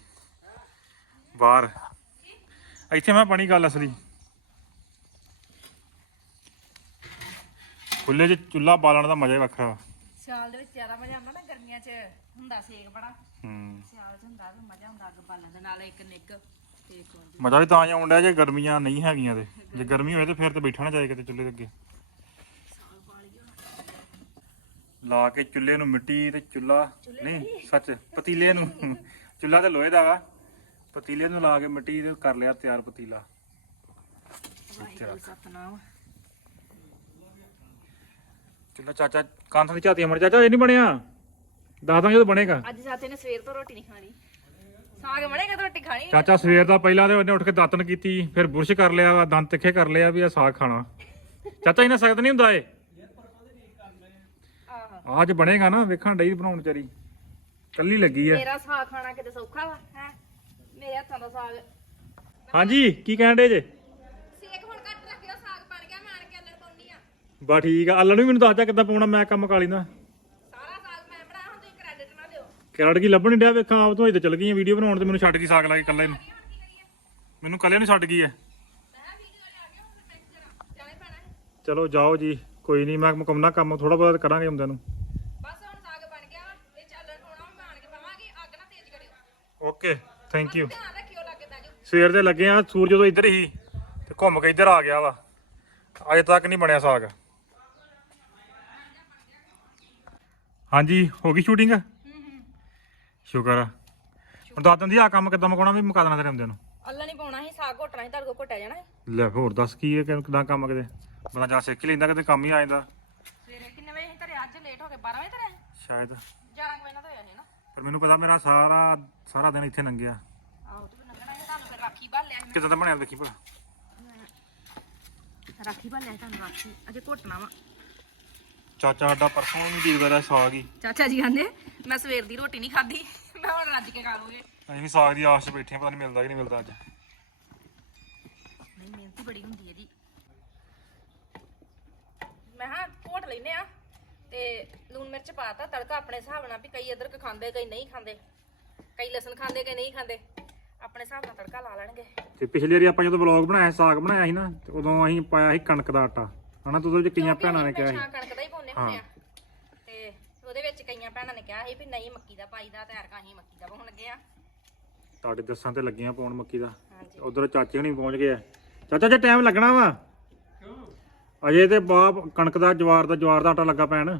Speaker 1: ਬਾਹਰ। ਇੱਥੇ ਮੈਂ ਬਣੀ ਗੱਲ ਅਸਲੀ। ਖੁੱਲੇ 'ਚ ਚੁੱਲ੍ਹਾ ਬਾਲਣ ਦਾ ਮਜ਼ਾ ਹੀ ਵੱਖਰਾ। ਵਾ
Speaker 3: ਸਿਆਲ ਦੇ ਵਿੱਚ ਜ਼ਿਆਦਾ ਮਜ਼ਾ ਆਉਂਦਾ ਨਾ ਗਰਮੀਆਂ 'ਚ ਹੁੰਦਾ ਸੇਕ ਬੜਾ।
Speaker 1: ਹੂੰ।
Speaker 3: ਸਿਆਲ 'ਚ ਹੁੰਦਾ ਵੀ ਮਜ਼ਾ ਹੁੰਦਾ ਅੱਗ ਬਾਲਣ ਦੇ ਨਾਲ ਇੱਕ ਨਿੱਕ ਤੇ ਇੱਕ ਉਂਝ।
Speaker 1: ਮਜ਼ਾ ਵੀ ਤਾਂ ਆਉਣ ਡਿਆ ਜੇ ਗਰਮੀਆਂ ਨਹੀਂ ਹੈਗੀਆਂ ਤੇ। ਜੇ ਗਰਮੀ ਹੋਵੇ ਤੇ ਫਿਰ ਤੇ ਬੈਠਾ ਨਾ ਜਾਏ ਕਿਤੇ ਚੁੱਲ੍ਹੇ ਦੇ ਅੱਗੇ। ਲਾ ਕੇ ਚੁੱਲ੍ਹੇ ਨੂੰ ਮਿੱਟੀ ਤੇ ਚੁੱਲ੍ਹਾ ਨਹੀਂ ਸੱਚ ਪਤੀਲੇ ਨੂੰ। ਚੁੱਲ੍ਹਾ ਤੇ ਲੋਹੇ ਦਾ ਵਾ। ਪਤੀਲੇ ਨੂੰ ਲਾ ਕੇ ਮਿੱਟੀ ਤੇ ਕਰ ਲਿਆ ਤਿਆਰ ਪਤੀਲਾ।
Speaker 3: ਵਾਹਿਗੁਰੂ ਸਤਨਾਮ।
Speaker 1: ਚੁੱਲ੍ਹਾ ਚਾਚਾ ਕਾਂਥਾਂ ਦੀ ਝਾਤੀ ਮਰ ਚਾਚਾ ਇਹ ਨਹੀਂ ਬਣਿਆ। ਦੱਸ ਦਾਂ ਜਦੋਂ ਬਣੇਗਾ।
Speaker 3: ਅੱਜ ਚਾਚੇ ਨੇ ਸਵੇਰ ਤੋਂ ਰੋਟੀ ਨਹੀਂ ਖਾਣੀ। ਸਾਗ ਬਣੇਗਾ ਤਾਂ ਰੋਟੀ ਖਾਣੀ
Speaker 1: ਚਾਚਾ ਸਵੇਰ ਦਾ ਪਹਿਲਾਂ ਤੇ ਉਹਨੇ ਉੱਠ ਕੇ ਦਾਤਨ ਕੀਤੀ ਫਿਰ ਬੁਰਸ਼ ਕਰ ਲਿਆ ਵਾ ਦੰਦ ਤਿੱਖੇ ਕਰ ਲਿਆ ਵੀ ਆ ਸਾਗ ਖਾਣਾ। ਚਾਚਾ ਇਹਨਾਂ ਸਖਤ ਨਹੀਂ ਹੁੰਦਾ ਏ
Speaker 3: ਆਹੋ।
Speaker 1: ਅੱਜ ਬਣੇਗਾ ਨਾ ਵੇਖਣ ਡਈ ਬਣਾਉਣ ਚਾਰੀ ਕੱਲੀ ਲੱਗੀ ਐ
Speaker 3: ਮੇਰਾ ਸਾਗ ਖਾਣਾ ਕਿਤੇ ਸੌਖਾ ਵਾ ਹੈ? ਮੇਰੇ ਹੱਥਾਂ ਦਾ ਸਾਗ।
Speaker 1: ਹਾਂਜੀ ਕੀ ਕਹਿਣ ਡੇ ਜੇ
Speaker 3: ਸੇਕ ਹੁਣ ਕੱਟ ਰੱਖਿਓ ਸਾਗ ਬਣ ਗਿਆ ਮੈਂ ਆਣ ਕੇ ਅੰਦਰ ਪਾਉਣੀ ਆ
Speaker 1: ਬਾ ਠੀਕ ਆ। ਅੱਲਣ ਵੀ ਮੈਨੂੰ ਦੱਸ ਜਾ ਕਿੱਦਾਂ ਪਾਉਣਾ ਮੈਂ ਕੰਮ ਕਾਲੀ ਦਾ
Speaker 3: ਸਾਰਾ ਸਾਗ ਮੈਂ ਬਣਾਇਆ ਹੁਣ ਤੁਸੀਂ ਕ੍ਰੈਡਿਟ ਨਾ ਦਿਓ
Speaker 1: ਕੈਰਟ ਕੀ ਲੱਭਣ ਨੀ ਡਿਆ? ਵੇਖਾਂ ਆਪ ਤੋਂ ਤੇ ਚੱਲ ਗਈ ਵੀਡੀਓ ਬਣਾਉਣ ਤੇ ਮੈਨੂੰ ਛੱਡ ਗਈ ਸਾਗ ਲਾ ਕੇ ਕੱਲੇ ਨੂੰ। ਮੈਨੂੰ ਕੱਲੇ ਨੂੰ ਛੱਡ ਗਈ ਐ।
Speaker 3: ਜਾਣੇ। ਪੈਣਾ ਹੈ।
Speaker 1: ਚਲੋ ਜਾਓ ਜੀ ਕੋਈ ਨਹੀਂ ਮੈਂ ਮੁਕਮਨਾ ਕੰਮ ਥੋੜਾ ਬਹੁਤ ਕਰਾਂਗੇ ਹੁੰਦਿਆਂ ਨੂੰ।
Speaker 3: ਬਸ ਹੁਣ ਸਾਗ ਬਣ ਗਿਆ ਇਹ ਚੱਲ ਹੋਣਾ ਮੈਂ ਆਣ ਕੇ ਪਾਵਾਂਗੀ ਅੱਗ ਨਾ ਤੇਜ਼ ਕਰਿਓ।
Speaker 1: ਓਕੇ ਥੈਂਕ ਯੂ
Speaker 3: ਧਿਆਨ ਰੱਖਿਓ ਲੱਗੇ ਤਾਂ ਜੋ
Speaker 1: ਸਵੇਰ ਦੇ ਲੱਗੇ ਆ ਸੂਰਜ ਉਦੋਂ ਇੱਧਰ ਹੀ ਤੇ ਘੁੰਮ ਕੇ ਇੱਧਰ ਆ ਗਿਆ ਵਾ। ਅਜੇ ਤੱਕ ਨਹੀਂ ਬਣਿਆ ਸਾਗ। ਹਾਂਜੀ ਹੋ ਗਈ ਸ਼ੂਟਿੰਗ ਸ਼ੁਕਰ ਆ। ਹੁਣ ਦੱਸ ਦਿੰਦੀ ਆ ਕੰਮ ਕਿੱਦਾਂ ਮੁਕਾਉਣਾ ਵੀ ਮੁਕਾ ਦੇਣਾ ਤੇਰੇ ਹੁੰਦੇ ਨੂੰ।
Speaker 3: ਅੱਲਾ ਨਹੀਂ ਪਾਉਣਾ ਸੀ ਸਾਗ ਘੋਟਣਾ ਸੀ ਤੁਹਾਡੇ ਕੋਲ ਘੋਟਿਆ ਜਾਣਾ ਸੀ।
Speaker 1: ਲੈ ਹੋਰ ਦੱਸ ਕੀ ਹੈ ਕਿ- ਕਿੱਦਾਂ ਕੰਮ ਕਿਤੇ? ਬੰਦਾ ਜਾ ਸਿੱਖ ਹੀ ਲੈਂਦਾ ਕਿਤੇ ਕੰਮ ਹੀ ਆ ਜਾਂਦਾ।
Speaker 3: ਸਵੇਰੇ ਕਿੰਨੇ ਵਜੇ ਸੀ ਧਰੇ? ਅੱਜ ਲੇਟ ਹੋ ਗਏ 12 ਵਜੇ ਧਰੇ?
Speaker 1: ਸ਼ਾਇਦ।
Speaker 3: 11 ਵਜੇ ਨਾਲ ਤਾਂ ਹੋਇਆ ਸੀ ਨਾ।
Speaker 1: ਪਰ ਮੈਨੂੰ ਪਤਾ ਮੇਰਾ ਸਾਰਾ ਸਾਰਾ ਦਿਨ ਇੱਥੇ ਲੰਘਿਆ।
Speaker 3: ਆਹੋ ਤੇ ਫਿਰ ਲੰਘਣਾ ਸੀ ਤੁਹਾਨੂੰ ਫਿਰ ਰਾਖੀ ਭਰ ਲਿਆ ਸੀ
Speaker 1: ਕਿਦਾਂ ਦਾ ਬਣਿਆ ਦੇਖੀ ਭਲਾ।
Speaker 3: ਮੈਂ। ਰਾਖੀ ਭਰ ਲਿਆ ਸੀ ਤੁਹਾਨੂੰ ਰਾਖੀ। ਅਜੇ ਘੋਟਣਾ ਵਾ।
Speaker 1: ਚਾਚਾ ਸਾਡਾ ਪਰਸੋਂ ਨਹੀਂ ਦੀਦਾ ਰਿਹਾ ਸਾਗ ਹੀ।
Speaker 3: ਚਾਚਾ ਜੀ ਕਹਿੰਦੇ ਮੈਂ ਸਵੇਰ ਦੀ ਰੋਟੀ ਨਹੀਂ ਖਾਧੀ ਮੈਂ ਹੁਣ ਰੱਜ ਕੇ ਖਾ ਲੂਗੇ।
Speaker 1: ਅਸੀਂ ਵੀ ਸਾਗ ਦੀ ਆਸ 'ਚ ਬੈਠੇ ਪਤਾ ਨਹੀਂ ਮਿਲਦਾ ਕਿ ਨਹੀਂ ਮਿਲਦਾ ਅੱਜ।
Speaker 3: ਨਹੀਂ ਮਿਹਨਤੀ ਬੜੀ ਹੁੰਦੀ ਹੈ ਜੀ। ਮੈਂ ਹਾਂ ਘੋਟ ਲੈਨੇ ਆ ਤੇ ਲੂਣ ਮਿਰਚ ਪਾਤਾ ਤੜਕਾ ਆਪਣੇ ਹਿਸਾਬ ਨਾਲ ਵੀ ਕਈ ਅਦਰਕ ਖਾਂਦੇ ਕਈ ਨਹੀਂ ਖਾਂਦੇ। ਕਈ ਲਸਣ ਖਾਂਦੇ ਕਈ ਨਹੀਂ ਖਾਂਦੇ। ਆਪਣੇ ਹਿਸਾਬ ਨਾਲ ਤੜਕਾ ਲਾ ਲੈਣਗੇ।
Speaker 1: ਤੇ ਪਿਛਲੀ ਵਾਰੀ ਆਪਾਂ ਜਦੋਂ ਵਲੌਗ ਬਣਾਇਆ ਸਾਗ ਬਣਾਇਆ ਸੀ ਨਾ ਤੇ ਉਦੋਂ ਅਸੀਂ ਪਾਇਆ ਸੀ ਕਣਕ ਦਾ ਆਟਾ। ਹਨਾ ਤੇ ਉਹਦੇ ਵਿੱਚ ਕਈਆਂ ਭੈਣਾਂ ਨੇ ਕਿਹਾ ਸੀ।
Speaker 3: ਹਮੇਸ਼ਾ ਕਣਕ ਦਾ ਹੀ ਪਾਉਂਦੇ ਹੁੰਦੇ ਆ। ਤੇ ਉਹਦੇ ਵਿੱਚ ਕਈਆਂ ਭੈਣਾਂ ਨੇ ਕਿਹਾ ਸੀ ਵੀ ਨਹੀਂ ਮੱਕੀ ਦਾ ਪਾਈਦਾ ਤੇ ਐਰਕਾਂ ਅਸੀਂ ਮੱਕੀ ਦਾ ਪਾਉਣ ਲੱਗੇ ਆ।
Speaker 1: ਤੁਹਾਡੇ ਦੱਸਾਂ ਤੇ ਲੱਗੀਆਂ ਪਾਉਣ ਮੱਕੀ ਦਾ।
Speaker 3: ਹਾਂਜੀ।
Speaker 1: ਉਧਰ ਚਾਚੇ ਹੁਣੀ ਪਹੁੰਚ ਗਏ ਆ। ਚਾਚਾ ਜੇ ਟਾਈਮ ਲੱਗਣਾ ਵਾ। ਅਜੇ ਤੇ ਬਾਪ ਕਣਕ ਦਾ ਜਵਾਰ ਦਾ ਜਵਾਰ ਦਾ ਆਟਾ ਲੱਗਾ ਪੈਣ।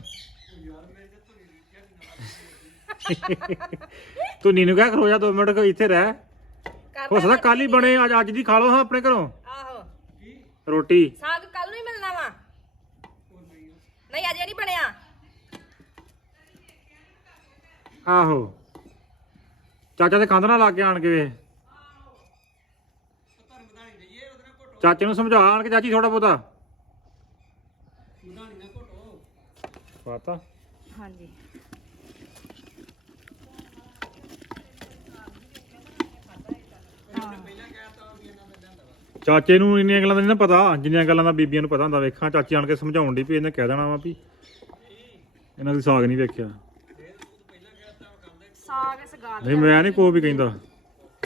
Speaker 1: ਤੂੰ ਨੀਨੂ ਕਹਿ ਖਰੋ ਜਾ 2 ਮਿੰਟ ਇੱਥੇ ਰਹਿ।
Speaker 3: ਕਰ
Speaker 1: ਹੋ ਸਕਦਾ ਕੱਲ ਹੀ ਬਣੇ ਅੱਜ ਅੱਜ ਦੀ ਖਾ ਲਓ ਹਾਂ ਆਪਣੇ ਘਰੋਂ।
Speaker 3: ਆਹੋ।
Speaker 1: ਰੋਟੀ।
Speaker 3: ਸਾਗ ਕੱਲ ਨੂੰ ਹੀ ਮਿਲਣਾ ਨਹੀਂ ਅਜੇ ਨਹੀਂ ਬਣਿਆ।
Speaker 1: ਆਹੋ। ਚਾਚਾ ਦੇ ਕੰਧ ਨਾਲ ਲਾ ਕੇ ਆਣ ਕੇ ਵੇ। ਚਾਚੇ ਨੂੰ ਸਮਝਾ ਆਣ ਕੇ ਚਾਚੀ ਥੋੜਾ ਬਹੁਤਾ। ਪਤਾ।
Speaker 3: ਹਾਂਜੀ।
Speaker 1: ਚਾਚੇ ਨੂੰ ਇੰਨੀਆਂ ਗੱਲਾਂ ਦਾ ਨਹੀਂ ਨਾ ਪਤਾ ਜਿੰਨੀਆਂ ਗੱਲਾਂ ਦਾ ਬੀਬੀਆਂ ਨੂੰ ਪਤਾ ਹੁੰਦਾ ਵੇਖਾਂ ਚਾਚੀ ਆਣ ਕੇ ਸਮਝਾਉਣ ਦੀ ਵੀ ਇਹਨੇ ਕਹਿ ਦੇਣਾ ਵਾ ਵੀ ਇਹਨਾਂ ਦੀ ਸਾਗ ਨਹੀਂ ਵੇਖਿਆ।
Speaker 3: ਸਾਗ ਸਗਾ
Speaker 1: ਨਹੀਂ ਮੈਂ ਨਹੀਂ ਕੋਈ ਵੀ ਕਹਿੰਦਾ।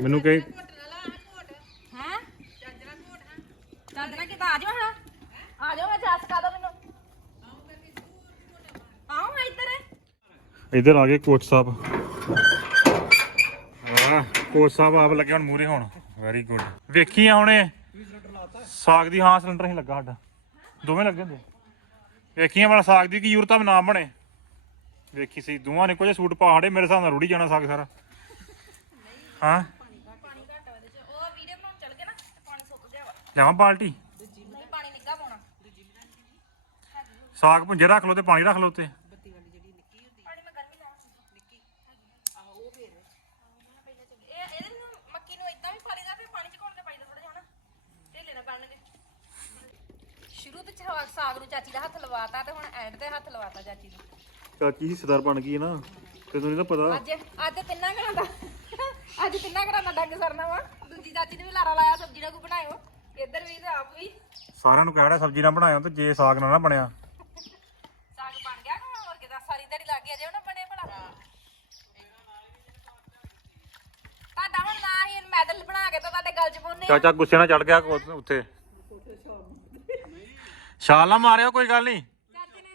Speaker 1: ਮੈਨੂੰ ਕਹੇ
Speaker 3: ਹੈ? ਚਾਦਰਾ ਕਿਤਾ ਆ ਜਾਓ ਹਾਂ ਆ ਜਾਓ ਮੈਂ ਜੱਸ ਕਾ ਦੋ ਮੈਨੂੰ। ਆਓ ਮੈਂ ਇੱਧਰ।
Speaker 1: ਇੱਧਰ ਆ ਗਏ ਕੋਚ ਸਾਹਿਬ। ਵਾਹ ਕੋਚ ਸਾਹਿਬ ਆਪ ਲੱਗੇ ਹੁਣ ਮੂਰੇ ਹੋਣ। ਵੈਰੀ ਗੁੱਡ ਵੇਖੀ ਆ ਹੁਣੇ। ਸਾਗ ਦੀ ਹਾਂ ਸਿਲੰਡਰ ਹੀ ਲੱਗਾ ਸਾਡਾ। ਦੋਵੇਂ ਲੱਗੇ ਹੁੰਦੇ ਵੇਖੀ ਆ ਵਾਲਾ ਸਾਗ ਦੀ ਕੀ ਯੂਰਤਾ ਨਾ ਬਣੇ। ਵੇਖੀ ਸਹੀ ਦੋਵਾਂ ਨੇ ਕੁਝ ਸੂਟ ਪਾ ਹੜੇ ਮੇਰੇ ਹਿਸਾਬ ਨਾਲ ਰੁੜੀ ਜਾਣਾ ਸਾਗ ਸਾਰਾ। ਹਾਂ?
Speaker 3: ਪਾਣੀ ਘੱਟ ਵਾ ਇਹਦੇ ਚ ਉਹ ਵੀਡੀਓ ਬਣਾਉਣ ਚੱਲ ਗਏ ਨਾ ਤੇ ਪਾਣੀ ਸੁੱਕ ਗਿਆ ਵਾ
Speaker 1: ਲਿਆਵਾਂ ਬਾਲਟੀ?
Speaker 3: ਨਹੀਂ ਪਾਣੀ ਨਿੱਗਾ ਪਾਉਣਾ।
Speaker 1: ਸਾਗ ਭੁੰਜੇ ਰੱਖ ਲਓ ਤੇ ਪਾਣੀ ਰੱਖ ਲਓ ਉੱਤੇ
Speaker 3: ਪਾਣੀ ਮੈਂ ਗਰਮੀ ਲਾਵਾਂ ਨਿੱਕੀ ਆਹ ਉਹ ਫੇਰ ਇਹ ਇਹਦੇ ਨੂੰ ਮੱਕੀ ਨੂੰ ਇਦਾਂ ਵੀ ਪਾਲੀਦਾ ਤੇ ਪਾਣੀ ਚ ਘੋਲ ਕੇ ਪਾਈਦਾ ਥੋੜਾ ਜਿਹਾ ਨਾ ਢੇਲੇ ਨਾ ਬਣਨਗੇ ਤੇ ਸਾਗ- ਨੂੰ ਚਾਚੀ ਦਾ ਹੱਥ ਲਵਾਤਾ ਤੇ ਹੁਣ ਐਂਡ ਤੇ ਹੱਥ ਲਵਾਤਾ ਚਾਚੀ ਨੂੰ।
Speaker 1: ਚਾਚੀ ਹਿੱਸੇਦਾਰ ਬਣ ਗਈ ਨਾ ਤੈਨੂੰ ਨਹੀਂ ਨਾ ਪਤਾ?
Speaker 3: ਅੱਜ ਅੱਜ ਤਿੰਨਾਂ ਘਰਾਂ ਦਾ ਅੱਜ ਤਿੰਨਾਂ ਘਰਾਂ ਦਾ ਡੰਗ ਸਰਨਾ ਵਾ। ਦੂਜੀ ਚਾਚੀ ਨੇ ਵੀ ਲਾਰਾ ਲਾਇਆ ਸਬਜ਼ੀ ਨਾਲ ਕੋ ਬਣਾਇਓ। ਇੱਧਰ ਵੀ ਤੇ ਆਪ ਵੀ।
Speaker 1: ਸਾਰਿਆਂ ਨੂੰ ਕਹਿੜਾ ਸਬਜ਼ੀ ਨਾ ਬਣਾਇਓ ਤੇ ਜੇ ਸਾਗ ਨਾ ਨਾ ਬਣਿਆ।
Speaker 3: ਸਾਗ ਬਣ ਗਿਆ ਕਿ ਹੋਰ ਕਿਦਾਂ? ਸਾਰੀ ਦਿਹਾੜੀ ਲੱਗ ਗਿਆ ਜੇ ਉਹਨਾਂ ਬਣੇ ਭਲਾ। ਤੁਹਾਡਾ ਹੁਣ ਨਾ ਹੀ ਮੈਡਲ ਬਣਾ ਕੇ ਤਾਂ ਤੁਹਾਡੇ ਗਲ 'ਚ ਪਾਉਨੇ।
Speaker 1: ਚਾਚਾ ਗੁੱਸੇ ਨਾਲ ਚੜ ਗਿਆ ਉੱਥੇ। ਛਾਲ ਨਾ ਮਾਰਿਓ ਕੋਈ ਗੱਲ ਨਹੀਂ।
Speaker 3: ਚਾਚੇ ਨੇ।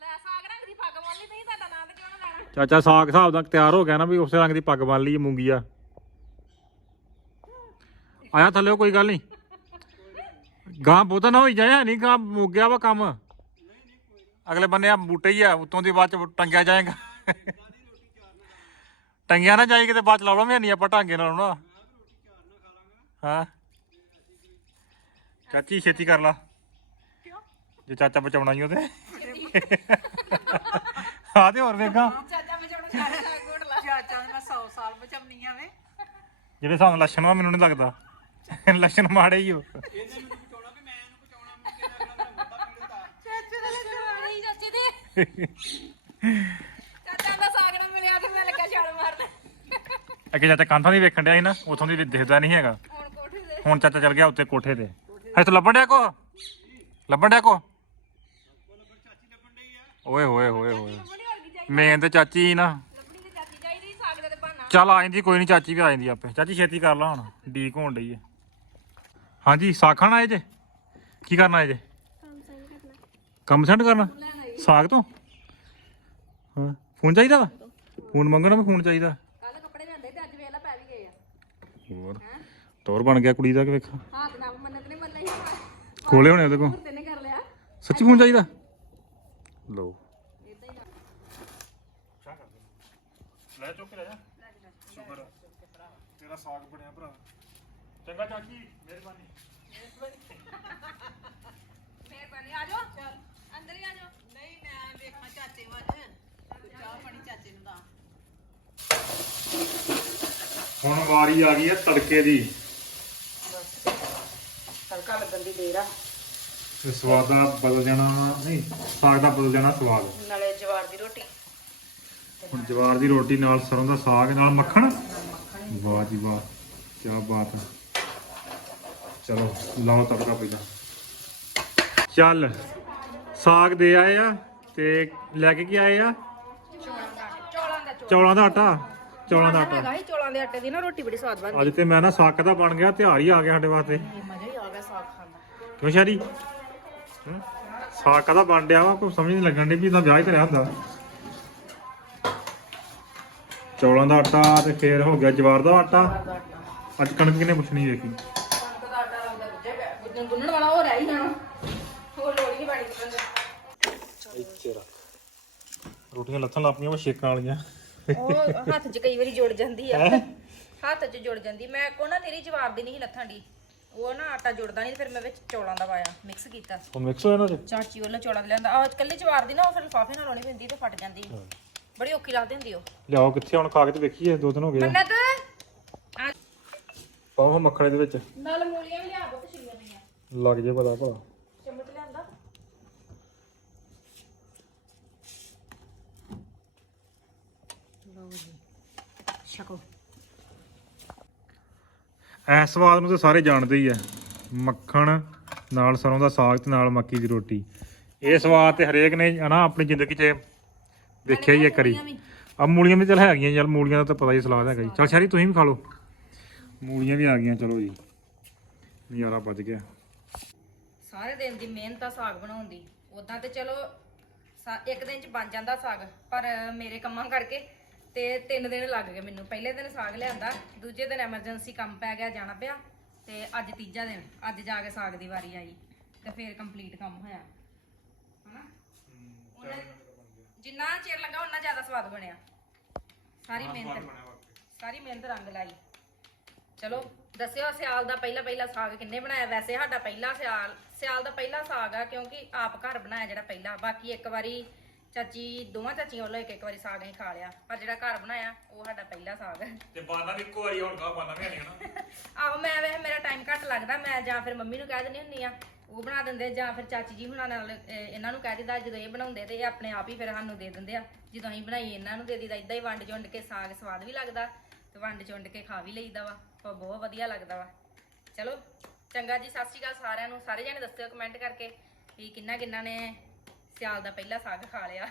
Speaker 3: ਲੈ ਸਾਗ ਰੰਗ ਦੀ ਪੱਗ ਬੰਨ ਲਈ ਨਹੀਂ ਤੁਹਾਡਾ ਨਾਂ ਤੇ ਕਿਉਂ ਨਾ ਲੈਣਾ?
Speaker 1: ਚਾਚਾ ਸਾਗ ਹਿਸਾਬ ਦਾ ਤਿਆਰ ਹੋ ਗਿਆ ਨਾ ਵੀ ਉਸੇ ਰੰਗ ਦੀ ਪੱਗ ਬੰਨ ਲਈ ਮੂੰਗੀ ਆ। ਆਇਆ ਥੱਲੇ ਕੋਈ ਗੱਲ ਨਹੀਂ। ਗਾਂ ਬਹੁਤਾ ਨਾ ਹੋਈ ਜਾਏ ਨਹੀਂ ਗਾਂ ਮੁੱਕ ਗਿਆ ਵਾ ਕੰਮ। ਅਗਲੇ ਬੰਨੇ ਆ ਬੂਟੇ ਹੀ ਆ ਉਤੋਂ ਦੀ ਬਾਅਦ ਚ ਟੰਗਿਆ ਜਾਏਗਾ। ਟੰਗਿਆ ਨਾ ਜਾਏ ਕਿਤੇ ਬਾਅਦ ਚ ਲਾਉਣਾ ਵੀ ਨਹੀਂ ਆਪਾਂ ਢਾਂਗੇ ਨਾਲ ਨਾ। ਹਾਂ? ਚਾਚੀ ਛੇਤੀ ਕਰ ਲਾ। ਜੇ ਚਾਚਾ ਬਚਾਉਣਾ ਹੀ ਉਹਦੇ। ਆ ਤੇ ਹੋਰ ਵੇਖਾਂ।
Speaker 3: ਚਾਚਾ ਸਾਗ ਸਾਗ ਘੋਟ ਲਾ।
Speaker 2: ਚਾਚਾ ਨੇ ਮੈਂ 100 ਸਾਲ ਬਚਾਉਣੀ ਆਵੇ
Speaker 1: ਜਿਹੜੇ ਸਾਨੂੰ ਲੱਛਣ ਵਾ ਮੈਨੂੰ ਨਹੀਂ ਲੱਗਦਾ। ਲੱਛਣ ਮਾੜੇ ਹੀ ਹੋ
Speaker 3: ਚਾਚੇ ਦਾ ਲੱਗਣਾ ਨਹੀਂ ਚਾਚੇ ਦੇ। <laughs> ਚਾਚਾ ਦਾ ਸਾਗ ਨਾ ਮਿਲਿਆ ਤੇ ਮੈਂ ਲੱਗਾ ਛਾਲ ਮਾਰਨ।
Speaker 1: ਅੱਗੇ ਚਾਚਾ ਕੰਧਾਂ ਦੀ ਵੇਖਣ ਡਿਆ ਸੀ ਨਾ ਉਥੋਂ ਦੀ ਦਿਖਦਾ ਨਹੀਂ ਹੈਗਾ।
Speaker 3: ਹੁਣ ਕੋਠੇ ਦੇ
Speaker 1: ਹੁਣ ਚਾਚਾ ਚੱਲ ਗਿਆ ਉੱਤੇ ਕੋਠੇ ਤੇ। ਇੱਥੇ ਲੱਭਣ ਡਿਆ ਕੋ? ਲੱਭਣ ਡਿਆ ਕੋ? ਓਏ ਹੋਏ ਹੋਏ ਹੋਏ ਮੇਨ ਤੇ ਚਾਚੀ ਨਾ। ਚੱਲ ਆ ਜਾਂਦੀ ਕੋਈ ਨਹੀਂ ਚਾਚੀ ਵੀ ਆ ਜਾਂਦੀ ਆਪੇ। ਚਾਚੀ ਛੇਤੀ ਕਰ ਲਾ ਹੁਣ। ਡੀਕ ਹੋਣ ਡਈ ਹੈ ਹਾਂਜੀ ਸਾਗ ਖਾਣਾ ਆਏ ਜੇ ਕੀ ਕਰਨਾ ਆਏ ਜੇ ਕੰਮ ਸੈਂਡ ਕਰਨਾ? ਸਾਗ ਤੋਂ? ਹਾਂ ਫੋਨ ਚਾਹੀਦਾ ਵਾ? ਫੋਨ ਮੰਗਣਾ ਵੀ ਫੋਨ ਚਾਹੀਦਾ।
Speaker 3: ਕੱਲ ਕੱਪੜੇ ਲੈਂਦੇ ਤੇ ਅੱਜ ਵੇਲਾ ਪੈ ਵੀ ਗਏ ਆ।
Speaker 1: ਹੋਰ? ਟੌਰ ਬਣ ਗਿਆ ਕੁੜੀ ਦਾ ਕਿ ਵੇਖਾ?
Speaker 3: ਹਾਂ ਤੇ ਨਾ ਹੀ
Speaker 1: ਖੋਲੇ ਹੋਣੇ ਉਹਦੇ ਕੋਲ।
Speaker 3: ਤੈਨੇ ਕਰ ਲਿਆ।
Speaker 1: ਸੱਚੀ ਫੋਨ ਚਾਹੀਦਾ? ਲਓ।
Speaker 3: ਇਦਾਂ ਹੀ
Speaker 1: ਲੈ ਚੁੱਕ ਕੇ ਲੈ ਜਾ। ਸ਼ੁਕਰ ਤੇਰਾ ਸਾਗ ਬਣਿਆ ਭਰਾ। ਚੰਗਾ ਚਾਚੀ ਮਿਹਰਬਾਨੀ।
Speaker 3: ਮਿਹਰਬਾਨੀ। ਆ ਜਾਓ। ਅੰਦਰ ਹੀ ਆ ਜਾਓ।
Speaker 2: ਨਹੀਂ ਮੈਂ ਵੇਖਾਂ ਚਾਚੇ ਵੱਲ। ਚਾਹ ਪਾਣੀ ਚਾਚੇ ਨੂੰ ਦਾ।
Speaker 1: ਹੁਣ ਵਾਰੀ ਆ ਗਈ ਹੈ ਤੜਕੇ ਦੀ।
Speaker 3: ਤੜਕਾ ਲੱਗਣ ਦੀ ਦੇਰ ਆ।
Speaker 1: ਤੇ ਸਵਾਦ ਦਾ ਬਦਲ ਜਾਣਾ ਨਹੀਂ ਸਾਗ ਦਾ ਬਦਲ ਜਾਣਾ ਸਵਾਦ।
Speaker 3: ਨਾਲੇ ਜਵਾਰ ਦੀ ਰੋਟੀ।
Speaker 1: ਹੁਣ ਜਵਾਰ ਦੀ ਰੋਟੀ ਨਾਲ ਸਰੋਂ ਦਾ ਸਾਗ ਨਾਲ ਮੱਖਣ? ਵਾਹ ਜੀ ਵਾਹ ਕੀ ਬਾਤ ਹੈ। ਚਲੋ ਲਾਓ ਤੜਕਾ ਪਹਿਲਾਂ। ਚੱਲ ਸਾਗ ਦੇ ਆਏ ਆ ਤੇ ਲੈ ਕੇ ਕੀ ਆਏ ਆ?
Speaker 3: ਚੌਲਾਂ ਦਾ
Speaker 1: ਆਟਾ। ਚੌਲਾਂ ਦਾ ਆਟਾ?
Speaker 3: ਹੈਗਾ ਚੌਲਾਂ ਦੇ ਆਟੇ ਦੀ ਨਾ ਰੋਟੀ ਬੜੀ ਸਵਾਦ ਬਣਦੀ
Speaker 1: ਅੱਜ ਤੇ ਮੈਂ ਨਾ ਸਾਗ ਦਾ ਬਣ ਗਿਆ ਤਿਉਹਾਰ ਹੀ ਆ ਗਿਆ ਸਾਡੇ ਵਾਸਤੇ।
Speaker 3: ਮਜ਼ਾ ਹੀ ਆ ਗਿਆ ਸਾਗ ਖਾਣ ਦਾ।
Speaker 1: ਕਿਉਂ ਸ਼ਾਰੀ ਹੈਂ? ਸਾਗ ਕਦਾ ਬਣ ਡਿਆ ਵਾ? ਕੋਈ ਸਮਝ ਨਹੀਂ ਲੱਗਣ ਦੀ ਵੀ ਇਹਦਾ ਵਿਆਹ ਹੀ ਧਰਿਆ ਹੁੰਦਾ। ਚੌਲਾਂ ਦਾ ਆਟਾ ਤੇ ਫੇਰ ਹੋ ਗਿਆ ਜਵਾਰ ਦਾ ਆਟਾ। ਅੱਜ ਕਣਕ ਕਿਨੇ ਪੁੱਛਣੀ ਵੇਖੀ।
Speaker 3: ਕਣਕ ਦਾ ਆਟਾ ਲੱਗਦਾ ਦੂਜੇ ਗੁੰਨਣ ਗੁੰਨਣ ਵਾਲਾ ਉਹ ਰਹਿ ਹੀ ਜਾਣਾ। ਹੋਰ ਲੋੜ ਹੀ ਨਹੀਂ ਪੈਣੀ ਗੁੰਨਣ ਦੀ
Speaker 1: ਇੱਥੇ ਰੱਖ। ਰੋਟੀਆਂ ਲੱਥਣ ਲੱਪੀਆਂ ਉਹ ਛੇਕਾਂ ਵਾਲੀਆਂ।
Speaker 3: ਉਹ ਹੱਥ 'ਚ ਕਈ ਵਾਰੀ ਜੁੜ ਜਾਂਦੀ ਆ। ਹੱਥ 'ਚ ਜੁੜ ਜਾਂਦੀ। ਮੈਂ ਕੋ ਨਾ ਤੇਰੀ ਜਵਾਬ ਦੀ ਨਹੀਂ ਲੱਥਣ ਦੀ। ਉਹ ਨਾ ਆਟਾ ਜੁੜਦਾ ਨਹੀਂ ਫਿਰ ਮੈਂ ਵਿੱਚ ਚੌਲਾਂ ਦਾ ਪਾਇਆ ਮਿਕਸ ਕੀਤਾ।
Speaker 1: ਉਹ ਮਿਕਸ ਹੋ ਇਹਨਾਂ ਚ
Speaker 3: ਚਾਚੀ ਵੱਲੋਂ ਚੌਲਾਂ ਦਾ ਲਿਆਂਦਾ। ਆਹ ਕੱਲੀ ਜਵਾਰ ਦੀ ਨਾ ਉਹ ਫਿਰ ਲਿਫਾਫੇ ਨਾਲ ਲਾਉਣੀ ਪੈਂਦੀ ਤੇ ਫਟ ਜਾਂਦੀ ਬੜੀ ਔਖੀ ਲੱਗਦੀ ਹੁੰਦੀ ਉਹ।
Speaker 1: ਲਿਆਓ ਕਿੱਥੇ ਹੁਣ ਖਾ ਕੇ ਤੇ ਵੇਖੀਏ ਦੋ ਦਿਨ ਹੋ ਗਏ ਆ।
Speaker 3: ਮੰਨਤ? ਆ।
Speaker 1: ਪਾਓ ਮੱਖਣੇ ਦੇ ਵਿੱਚ।
Speaker 3: ਨਾਲ ਮੂਲੀਆਂ ਵੀ ਲਿਆ ਬਹੁਤ ਛਿੱਲੀਆਂ ਪਈਆਂ।
Speaker 1: ਲੱਗ ਜੇ ਪਤਾ ਭਲਾ।
Speaker 3: ਚਮਚ ਲਿਆਂਦਾ। ਲਓ ਜੀ। ਛਕੋ।
Speaker 1: ਐ ਸਵਾਦ ਨੂੰ ਤਾਂ ਸਾਰੇ ਜਾਣਦੇ ਹੀ ਆ। ਮੱਖਣ, ਨਾਲ ਸਰੋਂ ਦਾ ਸਾਗ ਤੇ ਨਾਲ ਮੱਕੀ ਦੀ ਰੋਟੀ। ਇਹ ਸਵਾਦ ਤੇ ਹਰੇਕ ਨੇ ਹਨਾ ਆਪਣੀ ਜ਼ਿੰਦਗੀ 'ਚ ਦੇਖਿਆ ਹੀ ਇੱਕ ਵਾਰੀ। ਆ ਮੂਲੀਆਂ ਵੀ ਚੱਲ ਹੈਗੀਆਂ ਯਾਰ ਮੂਲੀਆਂ ਦਾ ਤਾਂ ਪਤਾ ਹੀ ਸਲਾਦ ਹੈਗਾ ਜੀ। ਚਲ ਸ਼ਾਰੀ ਤੁਸੀਂ ਵੀ ਖਾ ਲਓ। ਮੂਲੀਆਂ ਵੀ ਆ ਗਈਆਂ, ਚਲੋ ਜੀ। ਨਜ਼ਾਰਾ ਵੱਜ ਗਿਆ।
Speaker 3: ਸਾਰੇ ਦਿਨ ਦੀ ਮਿਹਨਤ ਆ ਸਾਗ ਬਣਾਉਣ ਦੀ। ਉਦਾਂ ਤੇ ਚਲੋ ਇੱਕ ਦਿਨ ਚ ਬਣ ਜਾਂਦਾ ਸਾਗ, ਪਰ ਮੇਰੇ ਕੰਮਾਂ ਕਰਕੇ ਤੇ ਤਿੰਨ ਦਿਨ ਲੱਗ ਗਏ ਮੈਨੂੰ। ਪਹਿਲੇ ਦਿਨ ਸਾਗ ਲਿਆਂਦਾ ਦੂਜੇ ਦਿਨ ਐਮਰਜੈਂਸੀ ਕੰਮ ਪੈ ਗਿਆ ਜਾਣਾ ਪਿਆ। ਤੇ ਅੱਜ ਤੀਜਾ ਦਿਨ ਅੱਜ ਜਾ ਕੇ ਸਾਗ ਦੀ ਵਾਰੀ ਆਈ ਤੇ ਫਿਰ ਕੰਪਲੀਟ ਕੰਮ ਹੋਇਆ। ਹਨਾ? ਉਹਨਾਂ- ਜਿੰਨਾ ਚਿਰ ਲੱਗਾ ਉਹਨਾਂ ਜ਼ਿਆਦਾ ਸਵਾਦ ਬਣਿਆ। ਸਾਰੀ ਮਿਹਨਤ ਸਾਰੀ ਮਿਹਨਤ ਰੰਗ ਲਾਈ। ਚਲੋ ਦੱਸਿਓ ਸਿਆਲ ਦਾ ਪਹਿਲਾ ਪਹਿਲਾ ਸਾਗ ਕਿੰਨੇ ਬਣਾਇਆ? ਵੈਸੇ ਸਾਡਾ ਪਹਿਲਾ ਸਿਆਲ ਸਿਆਲ ਦਾ ਪਹਿਲਾ ਸਾਗ ਆ ਕਿਉਂਕਿ ਆਪ ਘਰ ਬਣਾਇਆ ਜਿਹੜਾ ਪਹਿਲਾ। ਬਾਕੀ ਇੱਕ ਵਾਰੀ ਚਾਚੀ ਦੋਵਾਂ ਚਾਚੀਆਂ ਵੱਲੋਂ ਇੱਕ ਇੱਕ ਵਾਰੀ ਸਾਗ ਅਸੀਂ ਖਾ ਲਿਆ। ਪਰ ਜਿਹੜਾ ਘਰ ਬਣਾਇਆ ਉਹ ਸਾਡਾ ਪਹਿਲਾ ਸਾਗ। ਹੈ
Speaker 1: ਤੇ ਬਾਨਾ ਵੀ ਇੱਕੋ ਵਾਰੀ ਹੁਣ ਕਾ ਬਾਨਾ ਵੀ ਨਹੀਂ ਨਾ। <laughs>
Speaker 3: ਆਹੋ ਮੈਂ ਵੈਸੇ ਮੇਰਾ ਟਾਈਮ ਘੱਟ ਲੱਗਦਾ ਮੈਂ ਜਾਂ ਫਿਰ ਮੰਮੀ ਨੂੰ ਕਹਿ ਦਿੰਦੀ ਹੁੰਦੀ ਆ ਉਹ ਬਣਾ ਦਿੰਦੇ ਜਾਂ ਫਿਰ ਚਾਚੀ ਜੀ ਹੁਣਾਂ ਨਾਲ ਅਹ, ਇਹਨਾਂ ਨੂੰ ਕਹਿ ਦਿੰਦਾ ਜਦੋਂ ਇਹ ਬਣਾਉਂਦੇ ਤੇ ਇਹ ਆਪਣੇ ਆਪ ਹੀ ਫਿਰ ਸਾਨੂੰ ਦੇ ਦਿੰਦੇ ਆ। ਜਦੋਂ ਅਸੀਂ ਬਣਾਈ ਇਹਨਾਂ ਨੂੰ ਦੇ ਦਿੰਦਾ ਇਦਾਂ ਹੀ ਵੰਡ ਚੁੰਡ ਕੇ ਸਾਗ ਸਵਾਦ ਵੀ ਲੱਗਦਾ ਤੇ ਵੰਡ ਚੁੰਡ ਕੇ ਖਾ ਵੀ ਲਈਦਾ ਵਾ ਪਰ ਬਹੁਤ ਵਧੀਆ ਲੱਗਦਾ ਵਾ। ਚਲੋ ਚੰਗਾ ਜੀ ਸਤਿ ਸ਼੍ਰੀ ਅਕਾਲ ਸਾਰਿਆਂ ਨੂੰ। ਸਾਰੇ ਜਣੇ ਦੱਸਿਓ ਕਮੈਂਟ ਕਰਕੇ ਵੀ ਕਿੰਨਾ ਕਿੰਨਾ ਨੇ ਸਿਆਲ ਦਾ ਪਹਿਲਾ ਸਾਗ ਖਾ ਲਿਆ।